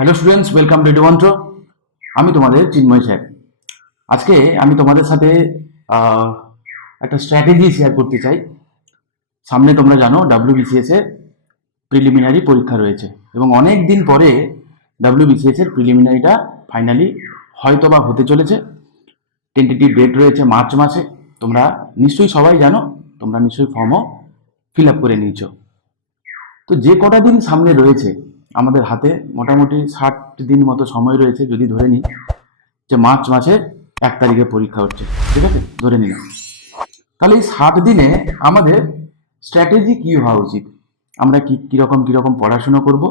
Hello students, welcome to ডুমন্ট্র। আমি তোমাদের চিন্ময় স্যার। আজকে আমি তোমাদের সাথে আহ, একটা স্ট্র্যাটেজি শেয়ার করতে চাই। সামনে তোমরা জানো ডাব্লিউবিসিএস এর প্রিলিমিনারি পরীক্ষা রয়েছে এবং অনেক দিন পরে ডাব্লিউবিসিএস এর প্রিলিমিনারিটা ফাইনালি হয়তো বা হতে চলেছে। টেন্টেটিভ ডেট রয়েছে মার্চ মাসে। তোমরা নিশ্চয়ই সবাই জানো, তোমরা নিশ্চয়ই ফর্মও ফিল আপ করে নিয়েছো। তো যে কটা দিন সামনে রয়েছে আমাদের হাতে, মোটামুটি 60 দিন মতো সময় রয়েছে। যদি ধরে নিই যে মার্চ মাসের 1 তারিখে পরীক্ষা হচ্ছে, ঠিক আছে, ধরে নিলাম। তাহলে এই 7 দিনে আমাদের স্ট্র্যাটেজি কি হওয়া উচিত? আমরা কিরকম পড়াশোনা করব,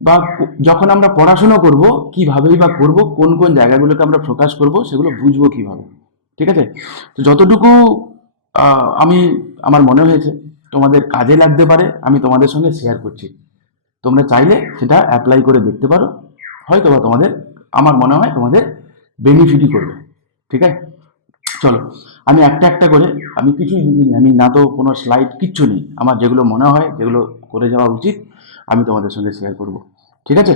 বা যখন আমরা পড়াশোনা করব কিভাবেই বা করব, কোন কোন জায়গাগুলোকে আমরা ফোকাস করব, সেগুলো বুঝবো কিভাবে, ঠিক আছে? তো যতটুকু আমি আমার মনে হয়েছে তোমাদের কাজে লাগতে পারে আমি তোমাদের সঙ্গে শেয়ার করছি। তোমরা চাইলে সেটা অ্যাপ্লাই করে দেখতে পারো, হয়তো বা তোমাদের, আমার মনে হয় তোমাদের বেনিফিটই করবে, ঠিক আছে? চলো, আমি একটা একটা করে, আমি কিছুই লিখিনি, আমি না তো কোনো স্লাইড, কিচ্ছু নেই। আমার যেগুলো মনে হয়, যেগুলো করে যাওয়া উচিত, আমি তোমাদের সঙ্গে শেয়ার করব, ঠিক আছে?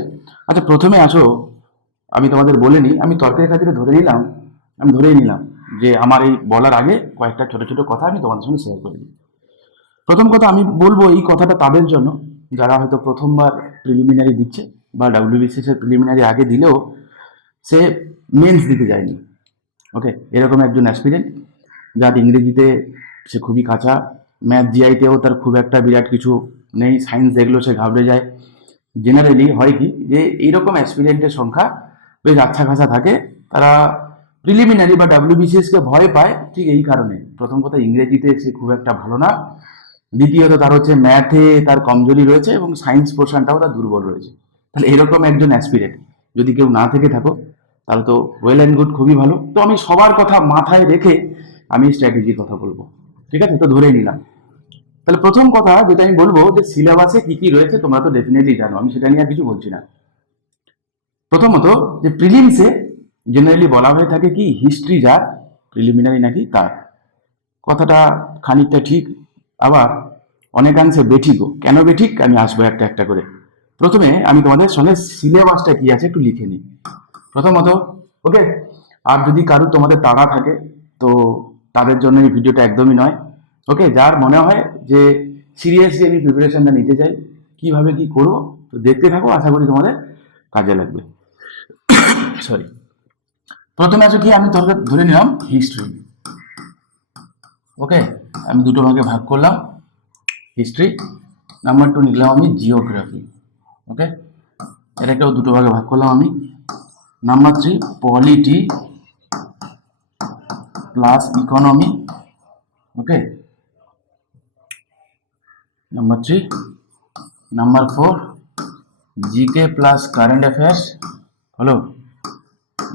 আচ্ছা, প্রথমে আসো, আমি তোমাদের বলে নিই, আমি তর্কের খাতিরে আমি ধরেই নিলাম যে আমার এই বলার আগে কয়েকটা ছোট ছোট কথা আমি তোমাদের সঙ্গে শেয়ার করে নিই। প্রথম কথা আমি বলবো, এই কথাটা তাদের জন্য যারা হয়তো প্রথমবার প্রিলিমিনারি দিচ্ছে, বা ডাব্লিউবিসিএস এর প্রিলিমিনারি আগে দিলেও সে মেন্স দিতে যায়নি। ওকে, এরকম একজন অ্যাসপিরেন্ট যার ইংরেজিতে সে খুবই কাঁচা, ম্যাথ জিআইতেও তার খুব একটা বিরাট কিছু নেই, সায়েন্স দেখলো সে ঘাবড়ে যায়। জেনারেলি হয় কি, যে এইরকম অ্যাসপিরেন্টের সংখ্যা বেশ আচ্ছা খাসা থাকে। তারা প্রিলিমিনারি বা ডাব্লিউবিসিএসকে ভয় পায় ঠিক এই কারণে। প্রথম কথা, ইংরেজিতে সে খুব একটা ভালো না। দ্বিতীয়ত, তার হচ্ছে ম্যাথে তার কমজোরি রয়েছে এবং সায়েন্স পোর্শনটাও তার দুর্বল রয়েছে। তাহলে এরকম একজন অ্যাসপিরেন্ট যদি কেউ না থেকে থাকো, তাহলে তো ওয়েল অ্যান্ড গুড, খুবই ভালো। তো আমি সবার কথা মাথায় রেখে আমি স্ট্র্যাটেজির কথা বলবো, ঠিক আছে? তো ধরে নিলাম। তাহলে প্রথম কথা যেটা আমি বলবো, যে সিলেবাসে কি কি রয়েছে তোমরা তো ডেফিনেটলি জানো, আমি সেটা নিয়ে আর কিছু বলছি না। প্রথমত, যে প্রিলিমসে জেনারেলি বলা হয়ে থাকে কি, হিস্ট্রি যার প্রিলিমিনারি নাকি তার। কথাটা খানিকটা ঠিক, আবার অনেকাংশে বেঠিকও। কেন বেঠিক আমি আসবো একটা একটা করে। প্রথমে আমি তোমাদের সঙ্গে সিলেবাসটা কি আছে একটু লিখে নিই প্রথমত। ওকে, আর যদি কারো তোমাদের তাড়া থাকে তো তাদের জন্য এই ভিডিওটা একদমই নয়। ওকে, যার মনে হয় যে সিরিয়াসলি আমি প্রিপারেশনটা নিতে চাই, কিভাবে কি করবো, তো দেখতে থাকো, আশা করি তোমাদের কাজে লাগবে। সরি, প্রথমে আছে কি, আমি ধরে নিলাম হিস্ট্রি। ওকে, আমি দুটো ভাগে ভাগ করলাম, হিস্ট্রি। নাম্বার 2 নিলাম আমি জিওগ্রাফি। ওকে, এটাকেও দুটো ভাগে ভাগ করলাম আমি। Number 3 polity plus economy. Okay, number 3। Number 4 GK plus current affairs. হলো।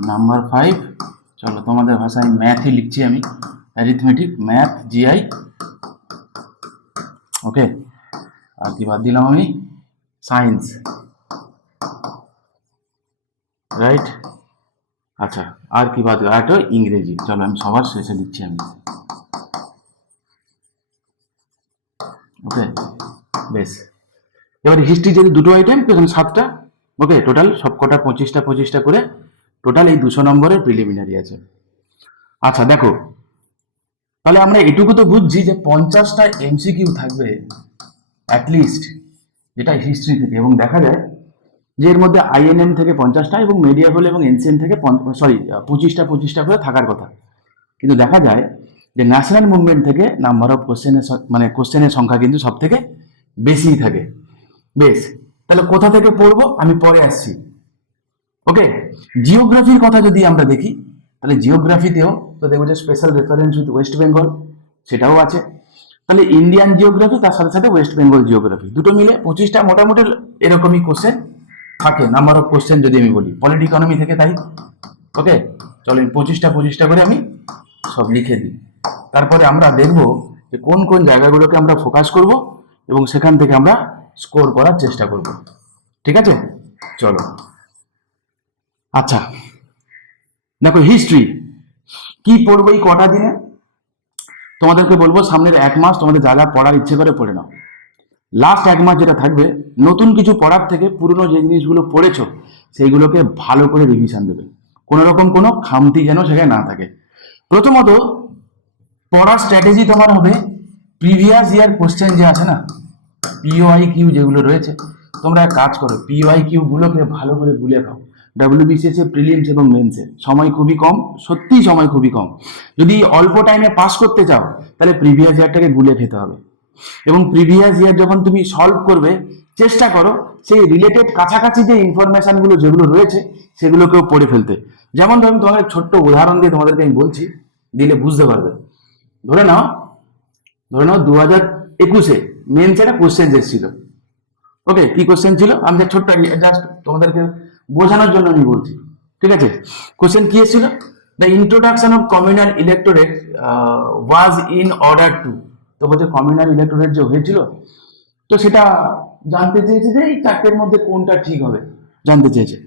নাম্বার 5, চলো তোমাদের ভাষায় ম্যাথই লিখছি আমি, অ্যারিথমেটিক, ম্যাথ জিআই। ওকে, আর কি বাদ দিলাম আমি, সায়েন্স, রাইট? আচ্ছা, আর কি বাদ, আর একটা ইংরেজি। চলো আমি সবার শেষে দিচ্ছি আমি। ওকে, বেশ। এবার হিস্ট্রি যদি দুটো আইটেম, তখন 7টা। ওকে, টোটাল সব কটা 25টা 25টা করে, টোটাল এই 200 নম্বরের প্রিলিমিনারি আছে। আচ্ছা দেখো, তাহলে আমরা এটুকু তো বুঝছি যে 50টা এমসিকিউ থাকবে অ্যাটলিস্ট, যেটা হিস্ট্রি থেকে। এবং দেখা যায় যে এর মধ্যে আইএনএম থেকে 50টা এবং মেডিয়াবল এবং এনসিএন থেকে 25টা 25টা করে থাকার কথা। কিন্তু দেখা যায় যে ন্যাশনাল মুভমেন্ট থেকে নাম্বার অফ কোশ্চেনের সংখ্যা কিন্তু সব থেকে বেশিই থাকে। বেশ, তাহলে কোথা থেকে পড়বো আমি পরে আসছি। ওকে, জিওগ্রাফির কথা যদি আমরা দেখি, তাহলে জিওগ্রাফিতেও তো দেখবো যে special reference with West Bengal, সেটাও আছে। তাহলে ইন্ডিয়ান জিওগ্রাফি তার সাথে সাথে ওয়েস্ট বেঙ্গল জিওগ্রাফি, দুটো মিলে 25টা মোটামুটি এরকমই কোশ্চেন থাকে, নাম্বার অফ কোশ্চেন যদি আমি বলি। পলিটি ইকোনমি থেকে তাই। ওকে, চলো 25টা করে আমি সব লিখে দিই। তারপরে আমরা দেখব যে কোন কোন জায়গাগুলোকে আমরা ফোকাস করব এবং সেখান থেকে আমরা স্কোর করার চেষ্টা করব, ঠিক আছে? চলো, আচ্ছা দেখো, হিস্ট্রি কি পড়বো এই কটা দিনে, তোমাদেরকে বলবো সামনের 1 মাস তোমাদের যা যা পড়ার ইচ্ছে করে পড়ে নাও। লাস্ট 1 মাস যেটা থাকবে, নতুন কিছু পড়ার থেকে পুরনো যে জিনিসগুলো পড়েছো সেইগুলোকে ভালো করে রিভিশন দেবে। কোনো রকম কোনো খামতি যেন সেখানে না থাকে। প্রথমত পড়ার স্ট্র্যাটেজি তোমার হবে, প্রিভিয়াস ইয়ার কোশ্চেন যে আছে না, পিওআই কিউ যেগুলো রয়েছে, তোমরা এক কাজ করো, পিওআই কিউ গুলোকে ভালো করে গুলে খাও। ডাব্লিউবিসিএস এর প্রিলিমস এবং মেন্সের সময় খুবই কম, সত্যিই সময় খুবই কম। যদি অল্প টাইমে পাস করতে চাও তাহলে প্রিভিয়াস ইয়ারটাকে গুলে খেতে হবে। এবং প্রিভিয়াস ইয়ার যখন তুমি সলভ করবে, চেষ্টা করো সেই রিলেটেড কাছাকাছি যে ইনফরমেশন গুলো যেগুলো রয়েছে সেগুলোকেও পড়ে ফেলতে। যেমন ধরুন, তোমাদের ছোট্ট উদাহরণ দিয়ে তোমাদেরকে আমি বলছি, দিলে বুঝতে পারবে। ধরে নাও ধরে নাও 2021-এ মেন্স একটা কোশ্চেন এসেছিল। ওকে, কি কোশ্চেন ছিল আমি ছোট্ট জাস্ট তোমাদেরকে বোঝানোর জন্য আমি বলছি, ঠিক আছে? কোশ্চেন কি এসেছিল? The introduction of communal electorate was in order to. তো বলছে কমিউনাল ইলেক্টোরেট যে হয়েছিল, তো সেটা জানতে চেয়েছে যে এই চারটের মধ্যে কোনটা ঠিক হবে জানতে চেয়েছে।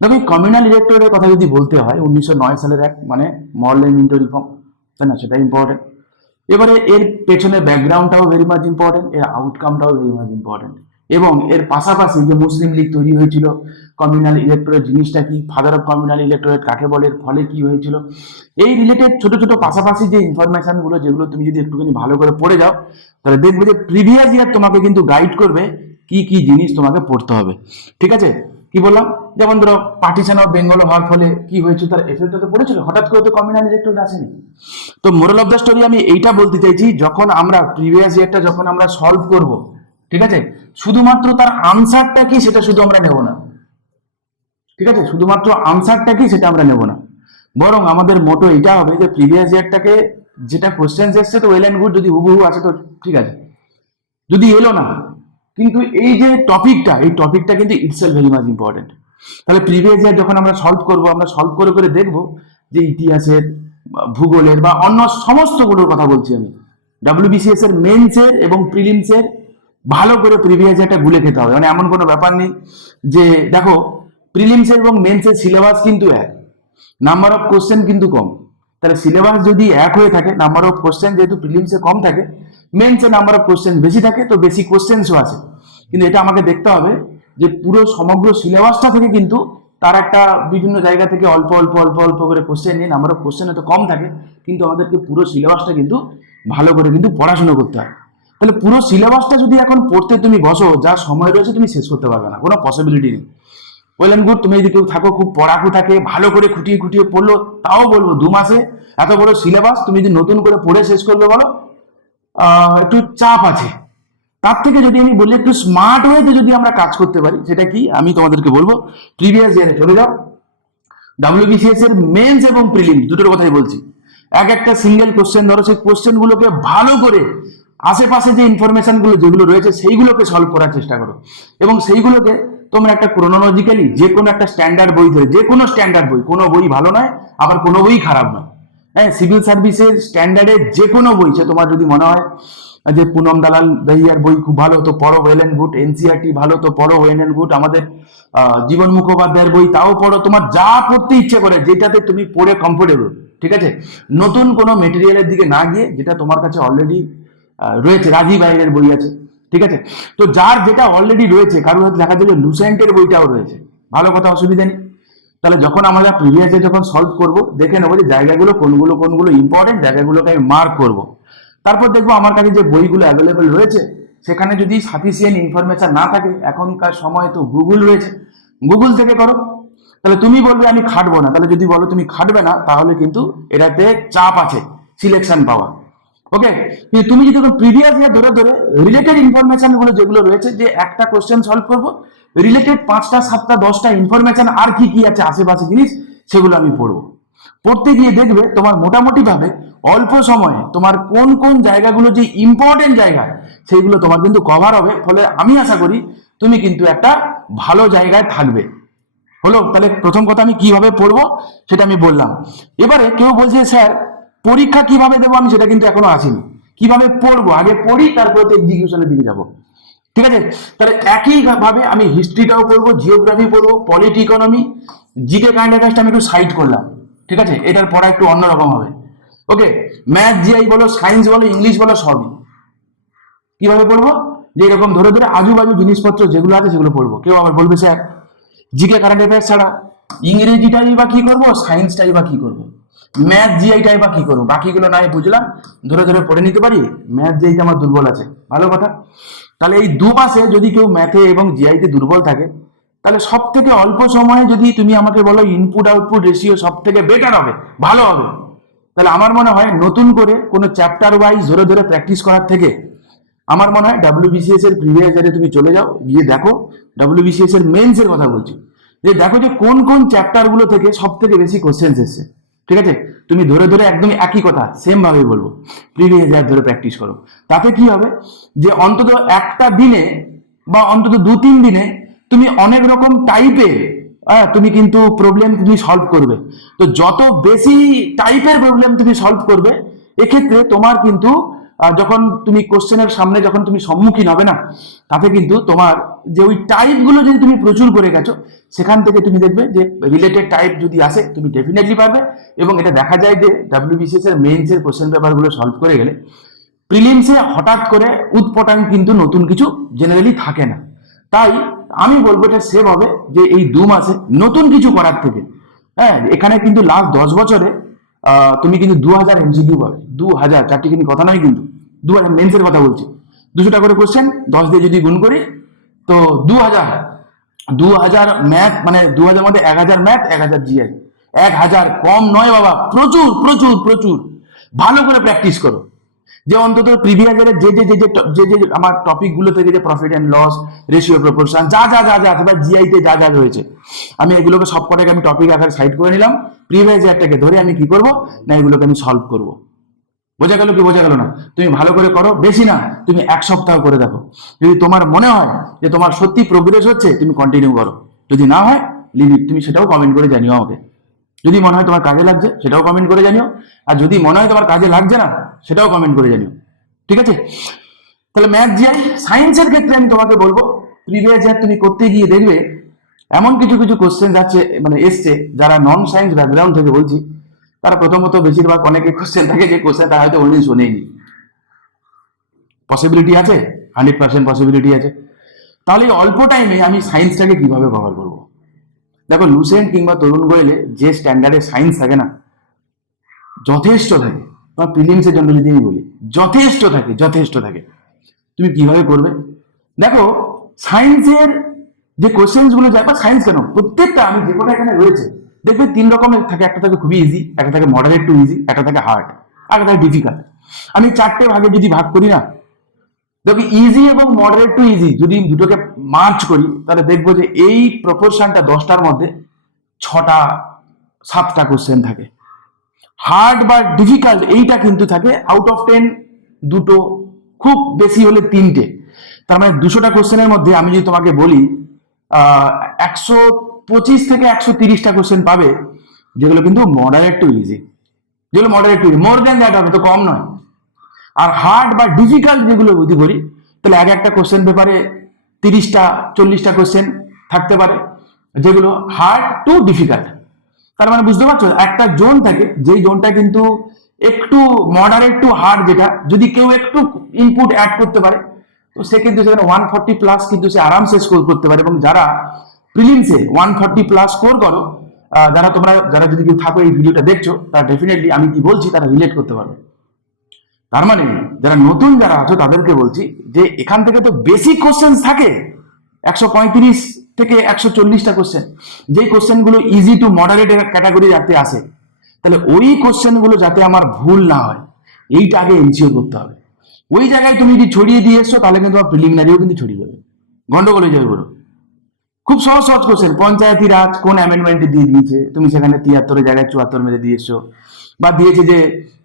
দেখো, কমিউনাল ইলেক্টোরেটের কথা যদি বলতে হয়, 1909 সালের এক মানে মরল্যান্ড মিন্টো রিফর্ম, তাই না? সেটা ইম্পর্টেন্ট। এবারে এর পেছনে ব্যাকগ্রাউন্ডটাও ভেরি মাচ ইম্পর্টেন্ট, এর আউটকামটাও ভেরি মাচ ইম্পর্টেন্ট। এবং এর পাশাপাশি যে মুসলিম লীগ তৈরি হয়েছিল, কমিউনাল ইলেক্টোরেট জিনিসটা কি, ফাদার অফ কমিউনাল ইলেক্টোরেট কাকে বলে, এর ফলে কি হয়েছিল, এই রিলেটেড ছোট ছোট পাশাপাশি যে ইনফরমেশন গুলো যেগুলো তুমি যদি একটুখানি ভালো করে পড়ে যাও, তাহলে দেখবে যে প্রিভিয়াস ইয়ার তোমাকে কিন্তু গাইড করবে কি কি জিনিস তোমাকে পড়তে হবে। ঠিক আছে? কি বললাম? যেমন ধরো পার্টিশন অফ বেঙ্গল হওয়ার ফলে কি হয়েছিল তার এফেক্টটা তো পড়েছিল, হঠাৎ করে তো কমিউনাল ইলেক্টোরেট আসেনি। তো মোরাল অফ দ্য স্টোরি আমি এইটা বলতে চাইছি, যখন আমরা প্রিভিয়াস ইয়ারটা যখন আমরা সলভ করব, ঠিক আছে, শুধুমাত্র তার আনসারটা কি সেটা শুধু আমরা নেব না, ঠিক আছে? শুধুমাত্র আনসারটা কি সেটা আমরা নেব না, বরং আমাদের মোটো এটা হবে যে প্রিভিয়াস ইয়ারটাকে যেটা কোশ্চেন এসছে তো ওয়েল এন্ড গুড, যদি হুবহু আছে তো ঠিক আছে, যদি এলো না, কিন্তু এই যে টপিকটা, এই টপিকটা কিন্তু ইটসেলফ ভেরি মাচ ইম্পর্টেন্ট। তাহলে প্রিভিয়াস ইয়ার যখন আমরা সলভ করব, আমরা সলভ করে করে দেখব যে ইতিহাসের, ভূগোলের বা অন্য সমস্তগুলোর কথা বলছি আমি, ডাব্লিউবিসিএস এর মেন্সের এবং প্রিলিমসের ভালো করে প্রিভিয়াস ইয়ারটা গুলে খেতে হবে। মানে এমন কোনো ব্যাপার নেই যে, দেখো প্রিলিমসের এবং মেন্সের সিলেবাস কিন্তু এক, নাম্বার অফ কোশ্চেন কিন্তু কম। তাহলে সিলেবাস যদি এক হয়ে থাকে, নাম্বার অফ কোশ্চেন যেহেতু প্রিলিমসে কম থাকে, মেন্সে নাম্বার অফ কোশ্চেন বেশি থাকে, তো বেশি কোশ্চেন্সও আছে। কিন্তু এটা আমাকে দেখতে হবে যে পুরো সমগ্র সিলেবাসটা থেকে কিন্তু তার একটা বিভিন্ন জায়গা থেকে অল্প অল্প অল্প অল্প করে কোশ্চেন নিয়ে, নাম্বার অফ কোশ্চেন এত কম থাকে, কিন্তু আমাদেরকে পুরো সিলেবাসটা কিন্তু ভালো করে কিন্তু পড়াশোনা করতে হয়। তাহলে পুরো সিলেবাসটা যদি এখন পড়তে তুমি বসো, যা সময় রয়েছে তুমি শেষ করতে পারবে না, কোনো পসিবিলিটি নেই। ওয়েল এন্ড গুড, তুমি যদি কেউ থাকো খুব পড়াকু থাকে, ভালো করে খুঁটিয়ে খুঁটিয়ে পড়লো, তাও বলবো 2 মাসে এত বড় সিলেবাস তুমি যদি নতুন করে পড়ে শেষ করবে বলো, একটু চাপ আছে। তার থেকে যদি আমি বলি একটু স্মার্ট ওয়েতে যদি আমরা কাজ করতে পারি, সেটা কি আমি তোমাদেরকে বলবো, প্রিভিয়াস ইয়ারে চলে যাও, ডাব্লিউবিসিএস এর মেন্স এবং প্রিলিমস দুটোর কথাই বলছি, এক একটা সিঙ্গেল কোশ্চেন ধরো, সেই কোশ্চেন গুলোকে ভালো করে আশেপাশে যে ইনফরমেশন গুলো যেগুলো রয়েছে সেইগুলোকে সলভ করার চেষ্টা করো। এবং সেইগুলোকে তোমরা একটা ক্রোনোলজিক্যালি যে কোনো একটা স্ট্যান্ডার্ড বই ধরে, যে কোনো স্ট্যান্ডার্ড বই, কোনো বই ভালো নয় আবার কোনো বই খারাপ নয়, হ্যাঁ, সিভিল সার্ভিসের স্ট্যান্ডার্ডের যে কোনো বই, সে তোমার যদি মনে হয় যে পুনম দালাল দহিয়ার বই খুব ভালো তো পড়ো, ওয়েল এন্ড গুড, এনসিআরটি ভালো তো পড়ো, ওয়েল এন্ড গুড, আমাদের জীবন মুখোপাধ্যায়ের বই তাও পড়ো, তোমার যা পড়তে ইচ্ছে করে, যেটাতে তুমি পড়ে কমফোর্টেবল, ঠিক আছে? নতুন কোনো মেটেরিয়ালের দিকে না গিয়ে যেটা তোমার কাছে অলরেডি রয়েছে, রাজীব আইনের বই আছে, ঠিক আছে? তো যার যেটা অলরেডি রয়েছে, কারোর হয়তো দেখা যাবে লুসেন্টের বইটাও রয়েছে, ভালো কথা, অসুবিধা নেই। তাহলে যখন আমরা প্রিভিয়াসে যখন সলভ করব, দেখে নেবো যে জায়গাগুলো কোনগুলো কোনগুলো ইম্পর্টেন্ট, জায়গাগুলোকে আমি মার্ক করব। তারপর দেখবো আমার কাছে যে বইগুলো অ্যাভেলেবেল রয়েছে, সেখানে যদি সাফিসিয়েন্ট ইনফরমেশন না থাকে, এখনকার সময় তো গুগল রয়েছে, গুগল থেকে করো। তাহলে তুমি বলবে আমি খাটবো না, তাহলে যদি বলো তুমি খাটবে না, তাহলে কিন্তু এটাতে চাপ আছে সিলেকশন পাওয়া। ওকে, কিন্তু তুমি যদি প্রিভিয়াস ইয়ার ধরে ধরে রিলেটেড ইনফরমেশন গুলো যেগুলো রয়েছে, যে একটা কোশ্চেন সলভ করবো, রিলেটেড 5টা 7টা 10টা ইনফরমেশন আর কি কি আছে আশেপাশে জিনিস, সেগুলো আমি পড়বো। পড়তে গিয়ে দেখবে তোমার মোটামুটি ভাবে অল্প সময়ে তোমার কোন কোন জায়গাগুলো যে ইম্পর্টেন্ট জায়গা, সেইগুলো তোমার কিন্তু কভার হবে। ফলে আমি আশা করি তুমি কিন্তু একটা ভালো জায়গায় থাকবে। হলো? তাহলে প্রথম কথা আমি কিভাবে পড়বো সেটা আমি বললাম। এবারে কেউ বলছে স্যার পরীক্ষা কিভাবে দেবো, আমি সেটা কিন্তু এখনো আসিনি। কিভাবে পড়বো, আগে পড়ি তারপরে তো এক্সিকিউশনের দিকে যাবো, ঠিক আছে? তাহলে একই ভাবে আমি হিস্ট্রিটাও পড়বো, জিওগ্রাফি পড়বো, পলিটি ইকোনমি, জিকে কারেন্ট অ্যাফেয়ার্সটা আমি একটু সাইড করলাম, ঠিক আছে? এটার পড়া একটু অন্যরকম হবে। ওকে, ম্যাথ জিআই বলো, সায়েন্স বলো, ইংলিশ বলো, সবই কিভাবে পড়বো, যে এরকম ধরে ধরে আজুবাজু জিনিসপত্র যেগুলো আছে সেগুলো পড়বো। কেউ আবার বলবে স্যার জিকে কারেন্ট অ্যাফেয়ার্স ছাড়া ইংরেজিটাই বা কি করবো, সায়েন্সটাই বা কি করবো, ম্যাথ জিআইটাই বা কি করবো, বাকিগুলো নাই বুঝলাম ধরে ধরে পড়ে নিতে পারি, ম্যাথ জিআইতে আমার দুর্বল আছে, ভালো কথা। তাহলে এই 2 মাসে যদি কেউ ম্যাথে এবং জিআইতে দুর্বল থাকে, তাহলে সব থেকে অল্প সময়ে যদি তুমি আমাকে বলো ইনপুট আউটপুট রেশিও সব থেকে বেটার হবে, ভালো হবে, তাহলে আমার মনে হয় নতুন করে কোনো চ্যাপ্টার ওয়াইজ ধরে ধরে প্র্যাকটিস করার থেকে আমার মনে হয় ডাব্লিউবিসিএস এর প্রিভিয়াস ইয়ারে তুমি চলে যাও, গিয়ে দেখো ডাব্লিউবিসিএস এর মেন্স এর কথা বলছি, যে দেখো যে কোন কোন চ্যাপ্টার গুলো থেকে সব থেকে বেশি কোশ্চেন এসছে। ঠিক আছে, তুমি ধরে ধরে একদম একই কথা সেম ভাবে বলবো, প্রিভিয়াস ইয়ার ধরে প্র্যাকটিস করো। তাতে কি হবে যে অন্তত একটা দিনে বা অন্তত 2-3 দিনে তুমি অনেক রকম টাইপের তুমি কিন্তু প্রবলেম তুমি সলভ করবে। তো যত বেশি টাইপের প্রবলেম তুমি সলভ করবে, এক্ষেত্রে তোমার কিন্তু যখন তুমি কোশ্চেনের সামনে যখন তুমি সম্মুখীন হবে না, তাতে কিন্তু তোমার যে ওই টাইপ গুলো যদি তুমি প্রচুর করে গেছো, সেখান থেকে তুমি দেখবে যে রিলেটেড টাইপ যদি আসে তুমি ডেফিনেটলি পারবে। এবং এটা দেখা যায় যে ডাব্লিউবিসিএস এর মেইনস এর কোশ্চেন পেপার গুলো সলভ করে গেলে প্রিলিমসে হঠাৎ করে উৎপটাং কিন্তু নতুন কিছু জেনারেলি থাকে না। তাই আমি বলবো এটা সেভ হবে যে এই 2 মাসে নতুন কিছু করার থেকে, হ্যাঁ এখানে কিন্তু লাস্ট 10 বছরে তুমি কিন্তু 2000 এমসিকিউ পাবে, 2000, চারটি কিন্তু কথা নয়, কিন্তু 2000 মেন্সের কথা বলছি, 200টা করে কোশ্চেন 10 দিয়ে যদি গুণ করি তো 2000, 2000 ম্যাথ, মানে 2000 মধ্যে 1000 ম্যাথ, 1000 জিআই, 1000 কম নয় বাবা, প্রচুর প্রচুর প্রচুর। ভালো করে প্র্যাকটিস করো, যে অন্তত প্রিভিয়াস ইয়ারে যে আমার টপিক গুলো থেকে যে profit and loss ratio proportion যা যা যা যা বা জিআইতে যা যা রয়েছে, আমি এগুলোকে সবকটাকে আমি টপিক আকারে সাইড করে নিলাম, প্রিভিয়াস ইয়ারটাকে ধরে আমি কি করব না এগুলোকে আমি সলভ করব। বোঝা গেল কি বোঝা গেল না? তুমি ভালো করে করো, বেশি না তুমি 1 সপ্তাহ করে দেখো, যদি তোমার মনে হয় যে তোমার সত্যি প্রোগ্রেস হচ্ছে তুমি কন্টিনিউ করো, যদি না হয় লিমিট, তুমি সেটাও কমেন্ট করে জানিও আমাকে। যদি মনে হয় তোমার কাজে লাগছে সেটাও কমেন্ট করে জানিও, আর যদি মনে হয় তোমার কাজে লাগছে না সেটাও কমেন্ট করে জানিও, ঠিক আছে? তাহলে ম্যাথ জিআই সায়েন্সের ক্ষেত্রে আমি তোমাকে বলবো প্রিভিয়াস ইয়ার তুমি করতে গিয়ে দেখবে এমন কিছু কিছু কোশ্চেন যাচ্ছে, মানে এসছে, যারা নন সায়েন্স ব্যাকগ্রাউন্ড থেকে বলছি, তারা প্রথমত বেশিরভাগ অনেকে কোশ্চেন থাকে যে কোশ্চেন তারা হয়তো অন্য শোনেনি, পসিবিলিটি আছে, 100% পসিবিলিটি আছে। তাহলে এই অল্প টাইমে আমি সায়েন্সটাকে কিভাবে কভার করবো? দেখো লুসেন্ট কিংবা তরুণ গোয়েলে যে স্ট্যান্ডার্ডের সায়েন্স থাকে না, যথেষ্ট থাকে, বা প্রিলিমসের জন্য যদি আমি বলি যথেষ্ট থাকে, যথেষ্ট থাকে। তুমি কিভাবে করবে দেখো, সায়েন্সের যে কোশ্চেন গুলো যায়, বা সায়েন্স কেন প্রত্যেকটা আমি যে কটা এখানে রয়েছে দেখবে 3 রকমের থাকে, একটা থাকে খুবই ইজি, একটা থাকে মডারেট টু ইজি, একটা থাকে হার্ড, একটা থাকে ডিফিকাল্ট। আমি 4টে ভাগে যদি ভাগ করি না, দেখো ইজি এবং মডারেট টু ইজি যদি দুটোকে মার্চ করি, তাহলে দেখবো যে এই প্রপোর্শনটা 10টার মধ্যে 6টা 7টা কোশ্চেন থাকে। হার্ড বা ডিফিকাল্ট এইটা কিন্তু থাকে আউট অফ 10 2টো, খুব বেশি হলে 3টে। তার মানে 200টা কোশ্চেনের মধ্যে আমি যদি তোমাকে বলি 125 থেকে 130টা কোশ্চেন পাবে যেগুলো কিন্তু মডারেট টু ইজি, যেগুলো moderate two easy, more than that হবে, তো কম নয়। আর হার্ড বা ডিফিকাল্ট যেগুলো যদি করি, তাহলে একটা কোশ্চেন পেপারে 30টা 40টা কোশ্চেন থাকতে পারে যেগুলো হার্ড টু ডিফিকাল্ট। তার মানে বুঝতে পারছো একটা জোন থাকে, যেই জোনটা কিন্তু একটু মডারেট টু হার্ড, যেটা যদি কেউ একটু ইনপুট অ্যাড করতে পারে তো সে কিন্তু সেখানে 140+ কিন্তু সে আরামসে স্কোর করতে পারে। এবং যারা প্রিলিমসে 140+ স্কোর করো, যারা যদি কেউ থাকো এই ভিডিওটা দেখছো, তারা ডেফিনেটলি আমি কি বলছি তারা রিলেট করতে পারবে। তার মানে যারা নতুন যারা আছো তাদেরকে বলছি যে এখান থেকে তো বেসিক কোশ্চেন থাকে 135 থেকে 140টা কোশ্চেন, যেই কোশ্চেন গুলো ইজি টু মডারেট ক্যাটাগরি যাতে আসে, তাহলে ওই কোশ্চেন গুলো যাতে আমার ভুল না হয় এইটা আগে এনশিওর করতে হবে। ওই জায়গায় তুমি যদি ছড়িয়ে দিয়ে এসছো তাহলে কিন্তু প্রিলিমিনারিও কিন্তু ছড়িয়ে যাবে, গন্ডগোল হয়ে যাবে বলো। খুব সহজ সহজ কোশ্চেন, পঞ্চায়েতি রাজ কোন অ্যামেন্ডমেন্ট দিয়ে দিয়েছে, তুমি সেখানে 73 জায়গায় 74 মেরে দিয়ে এসছো, বা দিয়েছে যে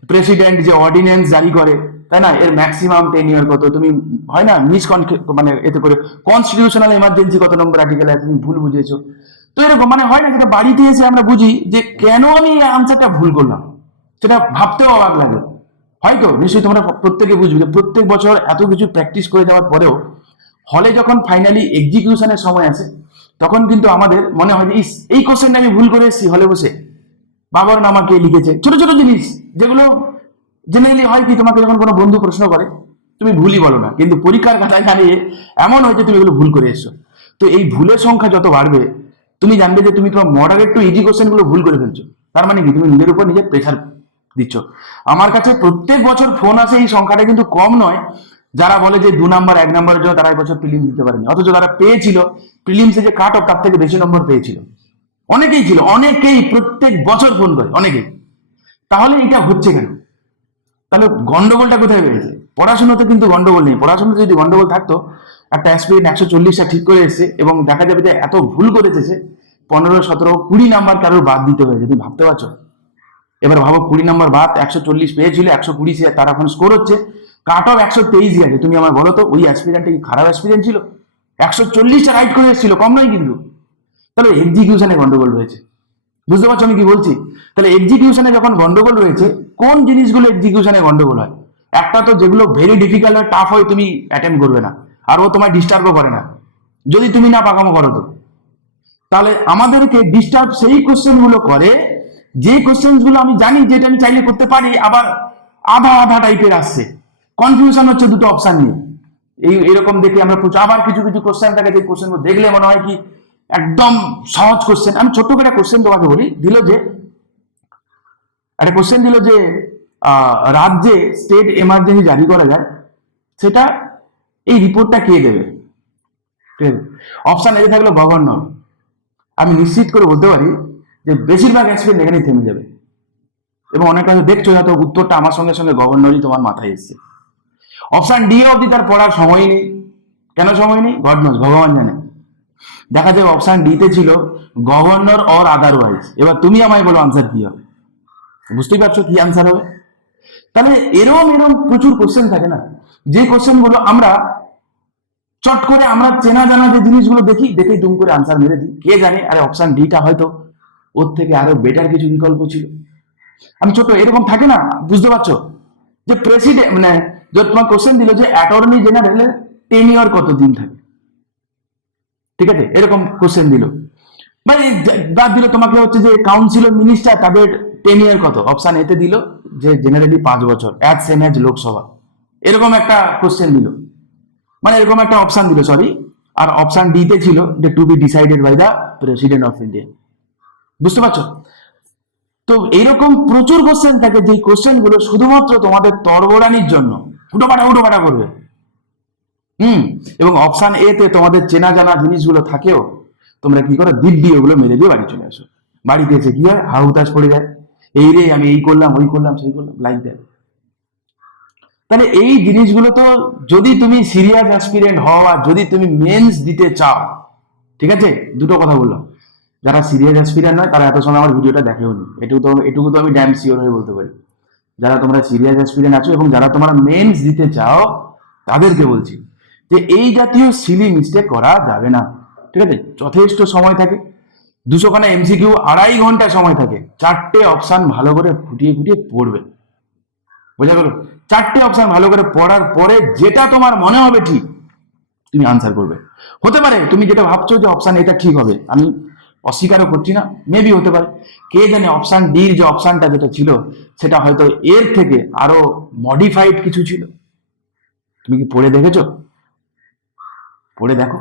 প্রেসিডেন্ট যে অর্ডিন্যান্স জারি করে, তাই না, এর ম্যাক্সিমাম টেনিওর কত, তুমি হয় না মানে এতে করে কনস্টিটিউশনাল এমার্জেন্সি কত নম্বর আর্টিকেলে তুমি ভুল বুঝেছো। তো এরকম মানে হয় না, যেটা বাড়িতে এসে আমরা বুঝি যে কেন আমি এই আনসারটা ভুল করলাম, সেটা ভাবতেও অবাক লাগে। হয়তো নিশ্চয়ই তোমরা প্রত্যেকে বুঝবে যে প্রত্যেক বছর এত কিছু প্র্যাকটিস করে যাওয়ার পরেও হলে যখন ফাইনালি এক্সিকিউশনের সময় আসে, তখন কিন্তু আমাদের মনে হয় যে এই কোশ্চেনটা আমি ভুল করে এসেছি হলে বসে, বাবার নাম কে লিখেছে, ছোট ছোট জিনিস যেগুলো জেনারেলি হয় কি, তোমাকে যখন কোনো বন্ধু প্রশ্ন করে তুমি ভুলই বলো না, কিন্তু পরীক্ষার খাতায় দাঁড়িয়ে এমন হয়েছে তুমি এগুলো ভুল করে এসছো। তো এই ভুলের সংখ্যা যত বাড়বে তুমি জানবে যে তুমি তোমার মডারেট টু ইজি কোশ্চেন গুলো ভুল করে ফেলছো। তার মানে কি, তুমি নিজের উপর নিজের প্রেশার দিচ্ছ। আমার কাছে প্রত্যেক বছর ফোন আসে, এই সংখ্যাটা কিন্তু কম নয়, যারা বলে যে 2 নাম্বার 1 নাম্বারের জন্য তারা এবছর প্রিলিমস দিতে পারেনি, অথচ তারা পেয়েছিল প্রিলিমসে যে কাট অফ তার থেকে বেশি নম্বর পেয়েছিল। অনেকেই ছিল, অনেকেই প্রত্যেক বছর ফোন করে, অনেকেই। তাহলে এটা হচ্ছে কেন? তাহলে গন্ডগোলটা কোথায় রয়েছে? পড়াশোনাতে কিন্তু গন্ডগোল নেই। পড়াশোনাতে যদি গন্ডগোল থাকতো, একটা অ্যাসপিরেন্ট 140টা ঠিক করে এসছে এবং দেখা যাবে যে এত ভুল করেছে সে, 15, 17, 20 নাম্বার কারোর বাদ দিতে হয়েছে। তুমি ভাবতে পারছো? এবার ভাবো 20 নাম্বার বাদ, 140 পেয়েছিল, 120 সে তার এখন স্কোর হচ্ছে, কাট অফ 123 গেছে। তুমি আমার বলো তো, ওই অ্যাসপিরেন্টটা কি খারাপ অ্যাসপিরেন্ট ছিল? 140টা রাইট করে এসেছিল, কম নয় কিন্তু। তাহলে এক্সিকিউশনে গন্ডগোল রয়েছে। বুঝতে পারছো আমি কি বলছি? তাহলে এক্সিকিউশনে যখন গন্ডগোল রয়েছে, কোন জিনিসগুলো এক্সিকিউশনে গন্ডগোল হয়? একটা তো যেগুলো ভেরি ডিফিকাল্ট হয়, টাফ হয়, তুমি অ্যাটেম্প করবে না, আর ও তোমায় ডিস্টার্বও করে না, যদি তুমি না পাকামো করো তো। তাহলে আমাদেরকে ডিস্টার্ব সেই কোশ্চেন গুলো করে, যে কোশ্চেন গুলো আমি জানি যেটা আমি চাইলে করতে পারি, আবার আধা আধা টাইপের আসছে, কনফিউশন হচ্ছে দুটো অপশন নিয়ে। এরকম দেখে আমরা আবার কিছু কিছু কোশ্চেন থাকে, যে কোশ্চেন দেখলে মনে হয় কি একদম সহজ কোশ্চেন। আমি ছোট্ট করে কোশ্চেন তোমাকে বলি, দিল যে একটা কোশ্চেন দিল যে রাজ্যে স্টেট এমার্জেন্সি জারি করা যায়, সেটা এই রিপোর্টটা কে দেবে? ঠিক আছে, অপশন এ থাকলো গভর্নর। আমি নিশ্চিত করে বলতে পারি যে বেশিরভাগ অ্যাসপিরেন্ট এখানেই থেমে যাবে, এবং অনেকটা দেখছো হয়তো উত্তরটা আমার সঙ্গে সঙ্গে গভর্নরই তোমার মাথায় এসছে। অপশন ডি অবধি তার পড়ার সময় নেই। কেন সময় নেই? গড নোজ, ভগবান জানে। দেখা যায় অপশন ডি তে ছিল গভর্নর অর আদারওয়াইজ। এবার তুমি আমায় বলো আনসার কি হবে? বুঝতেই পারছো কি আনসার হবে? তাহলে এরম এরম প্রচুর কোশ্চেন থাকে না, যে কোশ্চেন গুলো আমরা চট করে আমরা চেনা জানা যে জিনিসগুলো দেখি, দেখেই দুম করে আনসার মেরে দিই। কে জানে আরে অপশন ডিটা হয়তো ওর থেকে আরো বেটার কিছু বিকল্প ছিল। আমি ছোট এরকম থাকে না, বুঝতে পারছো? যে প্রেসিডেন্ট মানে তোমার কোশ্চেন দিল যে অ্যাটর্নি জেনারেলের টেনিওর কতদিন থাকে, ঠিক আছে, এরকম কোশ্চেন দিল। মানে বাদ দিল তোমাকে হচ্ছে যে কাউন্সিলর মিনিস্টার তাদের টেনিওর কত, অপশন এতে দিল যে জেনারেলি 5 বছর, অ্যাজ সেম অ্যাজ লোকসভা, এরকম একটা কোশ্চেন দিল, মানে এরকম একটা অপশন দিল, সরি। আর অপশন ডি তে ছিল যে to be decided by the president of India. বুঝতে পারছো? তো এইরকম প্রচুর কোশ্চেন থাকে, যে কোশ্চেন গুলো শুধুমাত্র তোমাদের তরবরানির জন্য হুটোপাটা করবে। এবং অপশন এ তে তোমাদের চেনা জানা জিনিসগুলো থাকেও, তোমরা কি করো, দিব্যি ওগুলো মেরে দিয়ে বাড়ি চলে আসো। বাড়িতে এসে কি হয়, হাহুতাশ পড়ে যায়, এই রে আমি এই করলাম, ওই করলাম, সেই করলাম, লাইক দ্যাট। তাহলে এই জিনিসগুলো তো, যদি তুমি সিরিয়াস অ্যাসপিরেন্ট হও আর যদি তুমি মেন্স দিতে চাও, ঠিক আছে, দুটো কথা বললাম, যারা সিরিয়াস অ্যাসপিরেন্ট নয় তারা এত সময় আমার ভিডিওটা দেখেও নি, এটুকু তো আমি ড্যাম শিওর হয়ে বলতে পারি। যারা তোমরা সিরিয়াস অ্যাসপিরেন্ট আছো এবং যারা তোমরা মেন্স দিতে চাও, তাদেরকে বলছি যে এই জাতীয় সিলি মিস্টেক করা যাবে না। ঠিক আছে, যথেষ্ট সময় থাকে, 200খানা এমসিকিউ, 2.5 ঘন্টা সময় থাকে, 4টে অপশন ভালো করে ফুটিয়ে ফুটিয়ে পড়বে। বোঝা গেল? 4টে অপশন ভালো করে পড়ার পরে যেটা তোমার মনে হবে ঠিক, তুমি আনসার করবে। হতে পারে তুমি যেটা ভাবছো যে অপশন এটা ঠিক হবে, আমি অস্বীকারও করছি না, মেবি হতে পারে, কে জানে অপশন ডির যে অপশনটা যেটা ছিল সেটা হয়তো এর থেকে আরো মডিফাইড কিছু ছিল। তুমি কি পড়ে দেখেছো? পড়ে দেখো,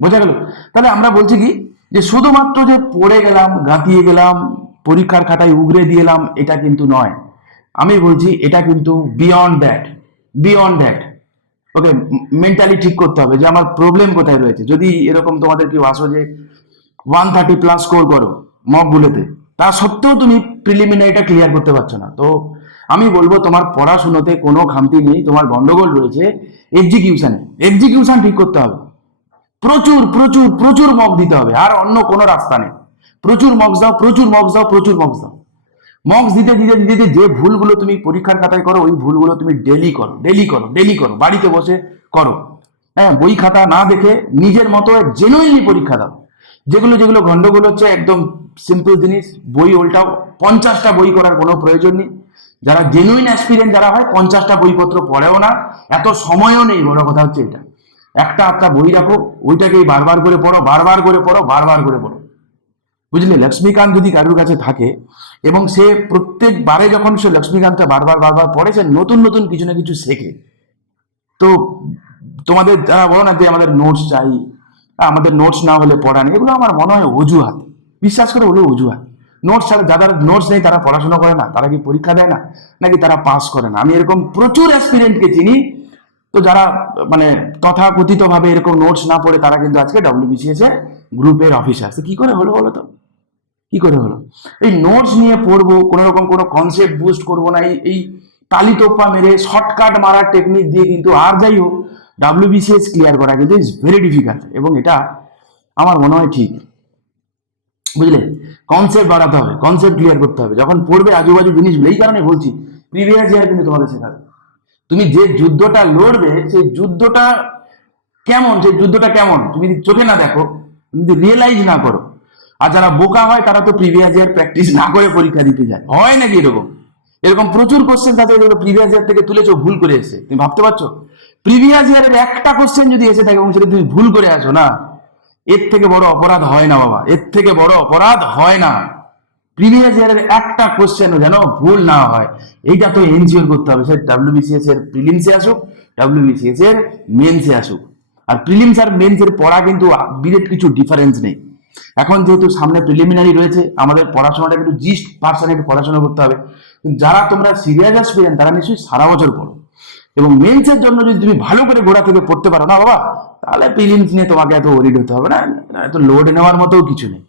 বোঝা গেল? তাহলে আমরা বলছি কি, যে শুধুমাত্র যে পড়ে গেলাম, গাঁতিয়ে গেলাম, পরীক্ষার খাতায় উগরে দিয়ে এলাম, এটা কিন্তু নয়। আমি বলছি এটা কিন্তু বিয়ন্ড দ্যাট। ওকে, মেন্টালি ঠিক করতে হবে যে আমার প্রবলেম কোথায় রয়েছে। যদি এরকম তোমাদের কেউ আসো যে 130+ স্কোর করো মক গুলোতে, তা সত্ত্বেও তুমি প্রিলিমিনারিটা ক্লিয়ার করতে পারছো না, তো আমি বলবো তোমার পড়াশুনোতে কোনো খামতি নেই, তোমার গন্ডগোল রয়েছে এক্সিকিউশন ঠিক করতে হবে। প্রচুর প্রচুর প্রচুর মক দিতে হবে, আর অন্য কোনো রাস্তা নেই। প্রচুর মক্স দাও, মক্স দিতে দিতে দিতে যে ভুলগুলো তুমি পরীক্ষার খাতায় করো, ওই ভুলগুলো তুমি ডেলি করো, বাড়িতে বসে করো। হ্যাঁ, বই খাতা না দেখে নিজের মতো জেনুইনলি পরীক্ষা দাও। যেগুলো যেগুলো গন্ডগোল হচ্ছে, একদম সিম্পল জিনিস, বই উল্টাও। 50টা বই করার কোনো প্রয়োজন নেই। যারা জেনুইন অ্যাসপিরেন্ট যারা হয়, 50টা বইপত্র পড়েও না, এত সময়ও নেই। বড় কথা হচ্ছে এটা, একটা আধটা বই রাখো, ওইটাকেই বারবার করে পড়ো। বুঝলে? লক্ষ্মীকান্ত যদি কারোর কাছে থাকে এবং সে প্রত্যেকবারে যখন সে লক্ষ্মীকান্তটা বারবার পড়ে, সে নতুন নতুন কিছু না কিছু শেখে। তো তোমাদের যারা বলো না যে আমাদের নোটস চাই, আমাদের নোটস না হলে পড়া নেই, এগুলো আমার মনে হয় অজুহাত। বিশ্বাস করে হলো অজুহাত। নোটস ছাড়া, যাদের নোটস নেই তারা পড়াশোনা করে না, তারা কি পরীক্ষা দেয় না, নাকি তারা পাস করে না? আমি এরকম প্রচুর অ্যাসপিরেন্টকে চিনি, তো যারা মানে তথাকথিত ভাবে এরকম নোটস না পড়ে তারা কিন্তু আজকে ডব্লিউবিসিএস এর গ্রুপের অফিসার। কি করে হলো বলো তো? কি করে হলো? এই নোটস নিয়ে পড়বো, কোনো রকম কোনো কনসেপ্ট বুস্ট করবো না, এই তালি তোপ্পা মেরে শর্টকাট মারার টেকনিক দিয়ে কিন্তু, আর যাই হোক, ডাব্লিউবিসিএস ক্লিয়ার করা কিন্তু ইজ ভেরি ডিফিকাল্ট, এবং এটা আমার মনে হয় ঠিক। বুঝলে? কনসেপ্ট বাড়াতে হবে, কনসেপ্ট ক্লিয়ার করতে হবে যখন পড়বে আজুবাজু জিনিসগুলো। এই কারণে বলছি প্রিভিয়াস ইয়ার কিন্তু তোমাদের শেখাবে। তুমি যে যুদ্ধটা লড়বে সেই যুদ্ধটা কেমন, সেই যুদ্ধটা কেমন তুমি যদি চোখে না দেখো, তুমি যদি রিয়েলাইজ না করো। আর যারা বোকা হয় তারা তো প্রিভিয়াস ইয়ার প্র্যাকটিস না করে পরীক্ষা দিতে যায়, হয় নাকি এরকম? এরকম প্রচুর কোশ্চেন থাকে যেগুলো প্রিভিয়াস ইয়ার থেকে তুলেছো, ভুল করে এসে। তুমি ভাবতে পারছো প্রিভিয়াস ইয়ারের একটা কোশ্চেন যদি এসে থাকে এবং সেটা তুমি ভুল করে আসো না, এর থেকে বড় অপরাধ হয় না বাবা, এর থেকে বড় অপরাধ হয় না। প্রিভিয়াস ইয়ারের একটা কোশ্চেনও যেন ভুল না হয়, এইটা তো এনশিওর করতে হবে। সে ডাব্লিউবিসিএস এর প্রিলিমসে আসুক, ডাব্লিউবিসিএস এর মেন্সে আসুক। আর প্রিলিমস আর মেন্স এর পড়া কিন্তু বিরাট কিছু ডিফারেন্স নেই। এখন যেহেতু সামনে প্রিলিমিনারি রয়েছে, আমাদের পড়াশোনাটা একটু জিস্ট পার্সেন্ট একটু পড়াশোনা করতে হবে। যারা তোমরা সিরিয়াস অ্যাসপিরেন্ট তারা নিশ্চয়ই সারা বছর পড়ো, এবং মেন্সের জন্য যদি তুমি ভালো করে গোড়া থেকে পড়তে পারো না বাবা, তাহলে প্রিলিমস নিয়ে তোমাকে এত ওরিড হতে হবে না, এত লোড নেওয়ার মতো কিছু নেই।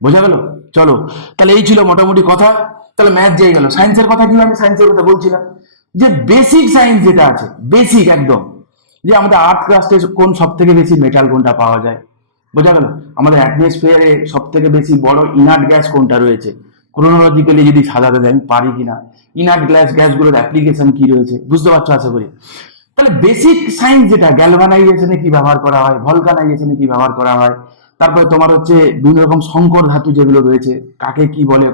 বোঝা গেল? চলো, তাহলে এই ছিল মোটামুটি কথা। তাহলে ম্যাথ যেই গেল, সায়েন্সের কথা কি? আমি সায়েন্সের কথা বলছিলাম যে বেসিক সায়েন্স যেটা আছে, বেসিক একদম, যে আমাদের আর্থ ক্রাস্টে কোন সব থেকে বেশি মেটাল কোনটা পাওয়া যায়, বোঝা গেল? আমাদের অ্যাটমসফিয়ারে সব থেকে বেশি বড় ইনার্ট গ্যাস কোনটা রয়েছে, ক্রোনোলজিক্যালি যদি সাজাতে দেয় আমি পারি কিনা, ইনার্ট গ্যাসগুলোর অ্যাপ্লিকেশন কি রয়েছে, বুঝতে পারছো আশা করি। তাহলে বেসিক সায়েন্স যেটা, গ্যালভানাইজেশনে কি ব্যবহার করা হয়, ভলকানাইজেশনে কি ব্যবহার করা হয়, তারপরে তোমার হচ্ছে বিভিন্ন রকম সংকর ধাতু যেগুলো রয়েছে, কাকে কি বলে,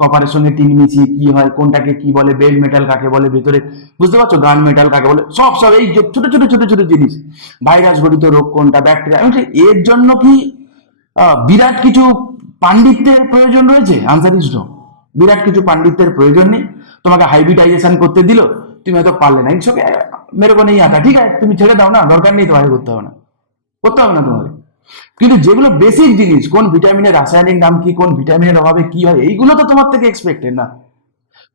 কপারের সঙ্গে টিন মিশিয়ে কি হয়, কোনটাকে কি বলে, বেল মেটাল কাকে বলে ভেতরে, বুঝতে পারছো, গান মেটাল কাকে বলে, সব সব এই যে ছোট ছোট ছোট ছোট জিনিস, ভাইরাস ঘটিত রোগ কোনটা, ব্যাকটেরিয়া, এর জন্য কি বিরাট কিছু পাণ্ডিত্যের প্রয়োজন রয়েছে? Answer is no. বিরাট কিছু পাণ্ডিত্যের প্রয়োজন নেই। তোমাকে হাইব্রিডাইজেশন করতে দিল, তুমি হয়তো পারলে না, ইটস ওকে, মেরে কো নেই আতা, ঠিক আছে, তুমি ছেড়ে দাও না, দরকার নেই তোমাকে করতে হবে না, করতে হবে না তোমাকে। কিন্তু যেগুলো বেসিক জিনিস, কোন ভিটামিনের রাসায়নিক নাম কি, কোন ভিটামিনের অভাবে কি হয়, এইগুলো তো তোমার থেকে এক্সপেক্টেড না।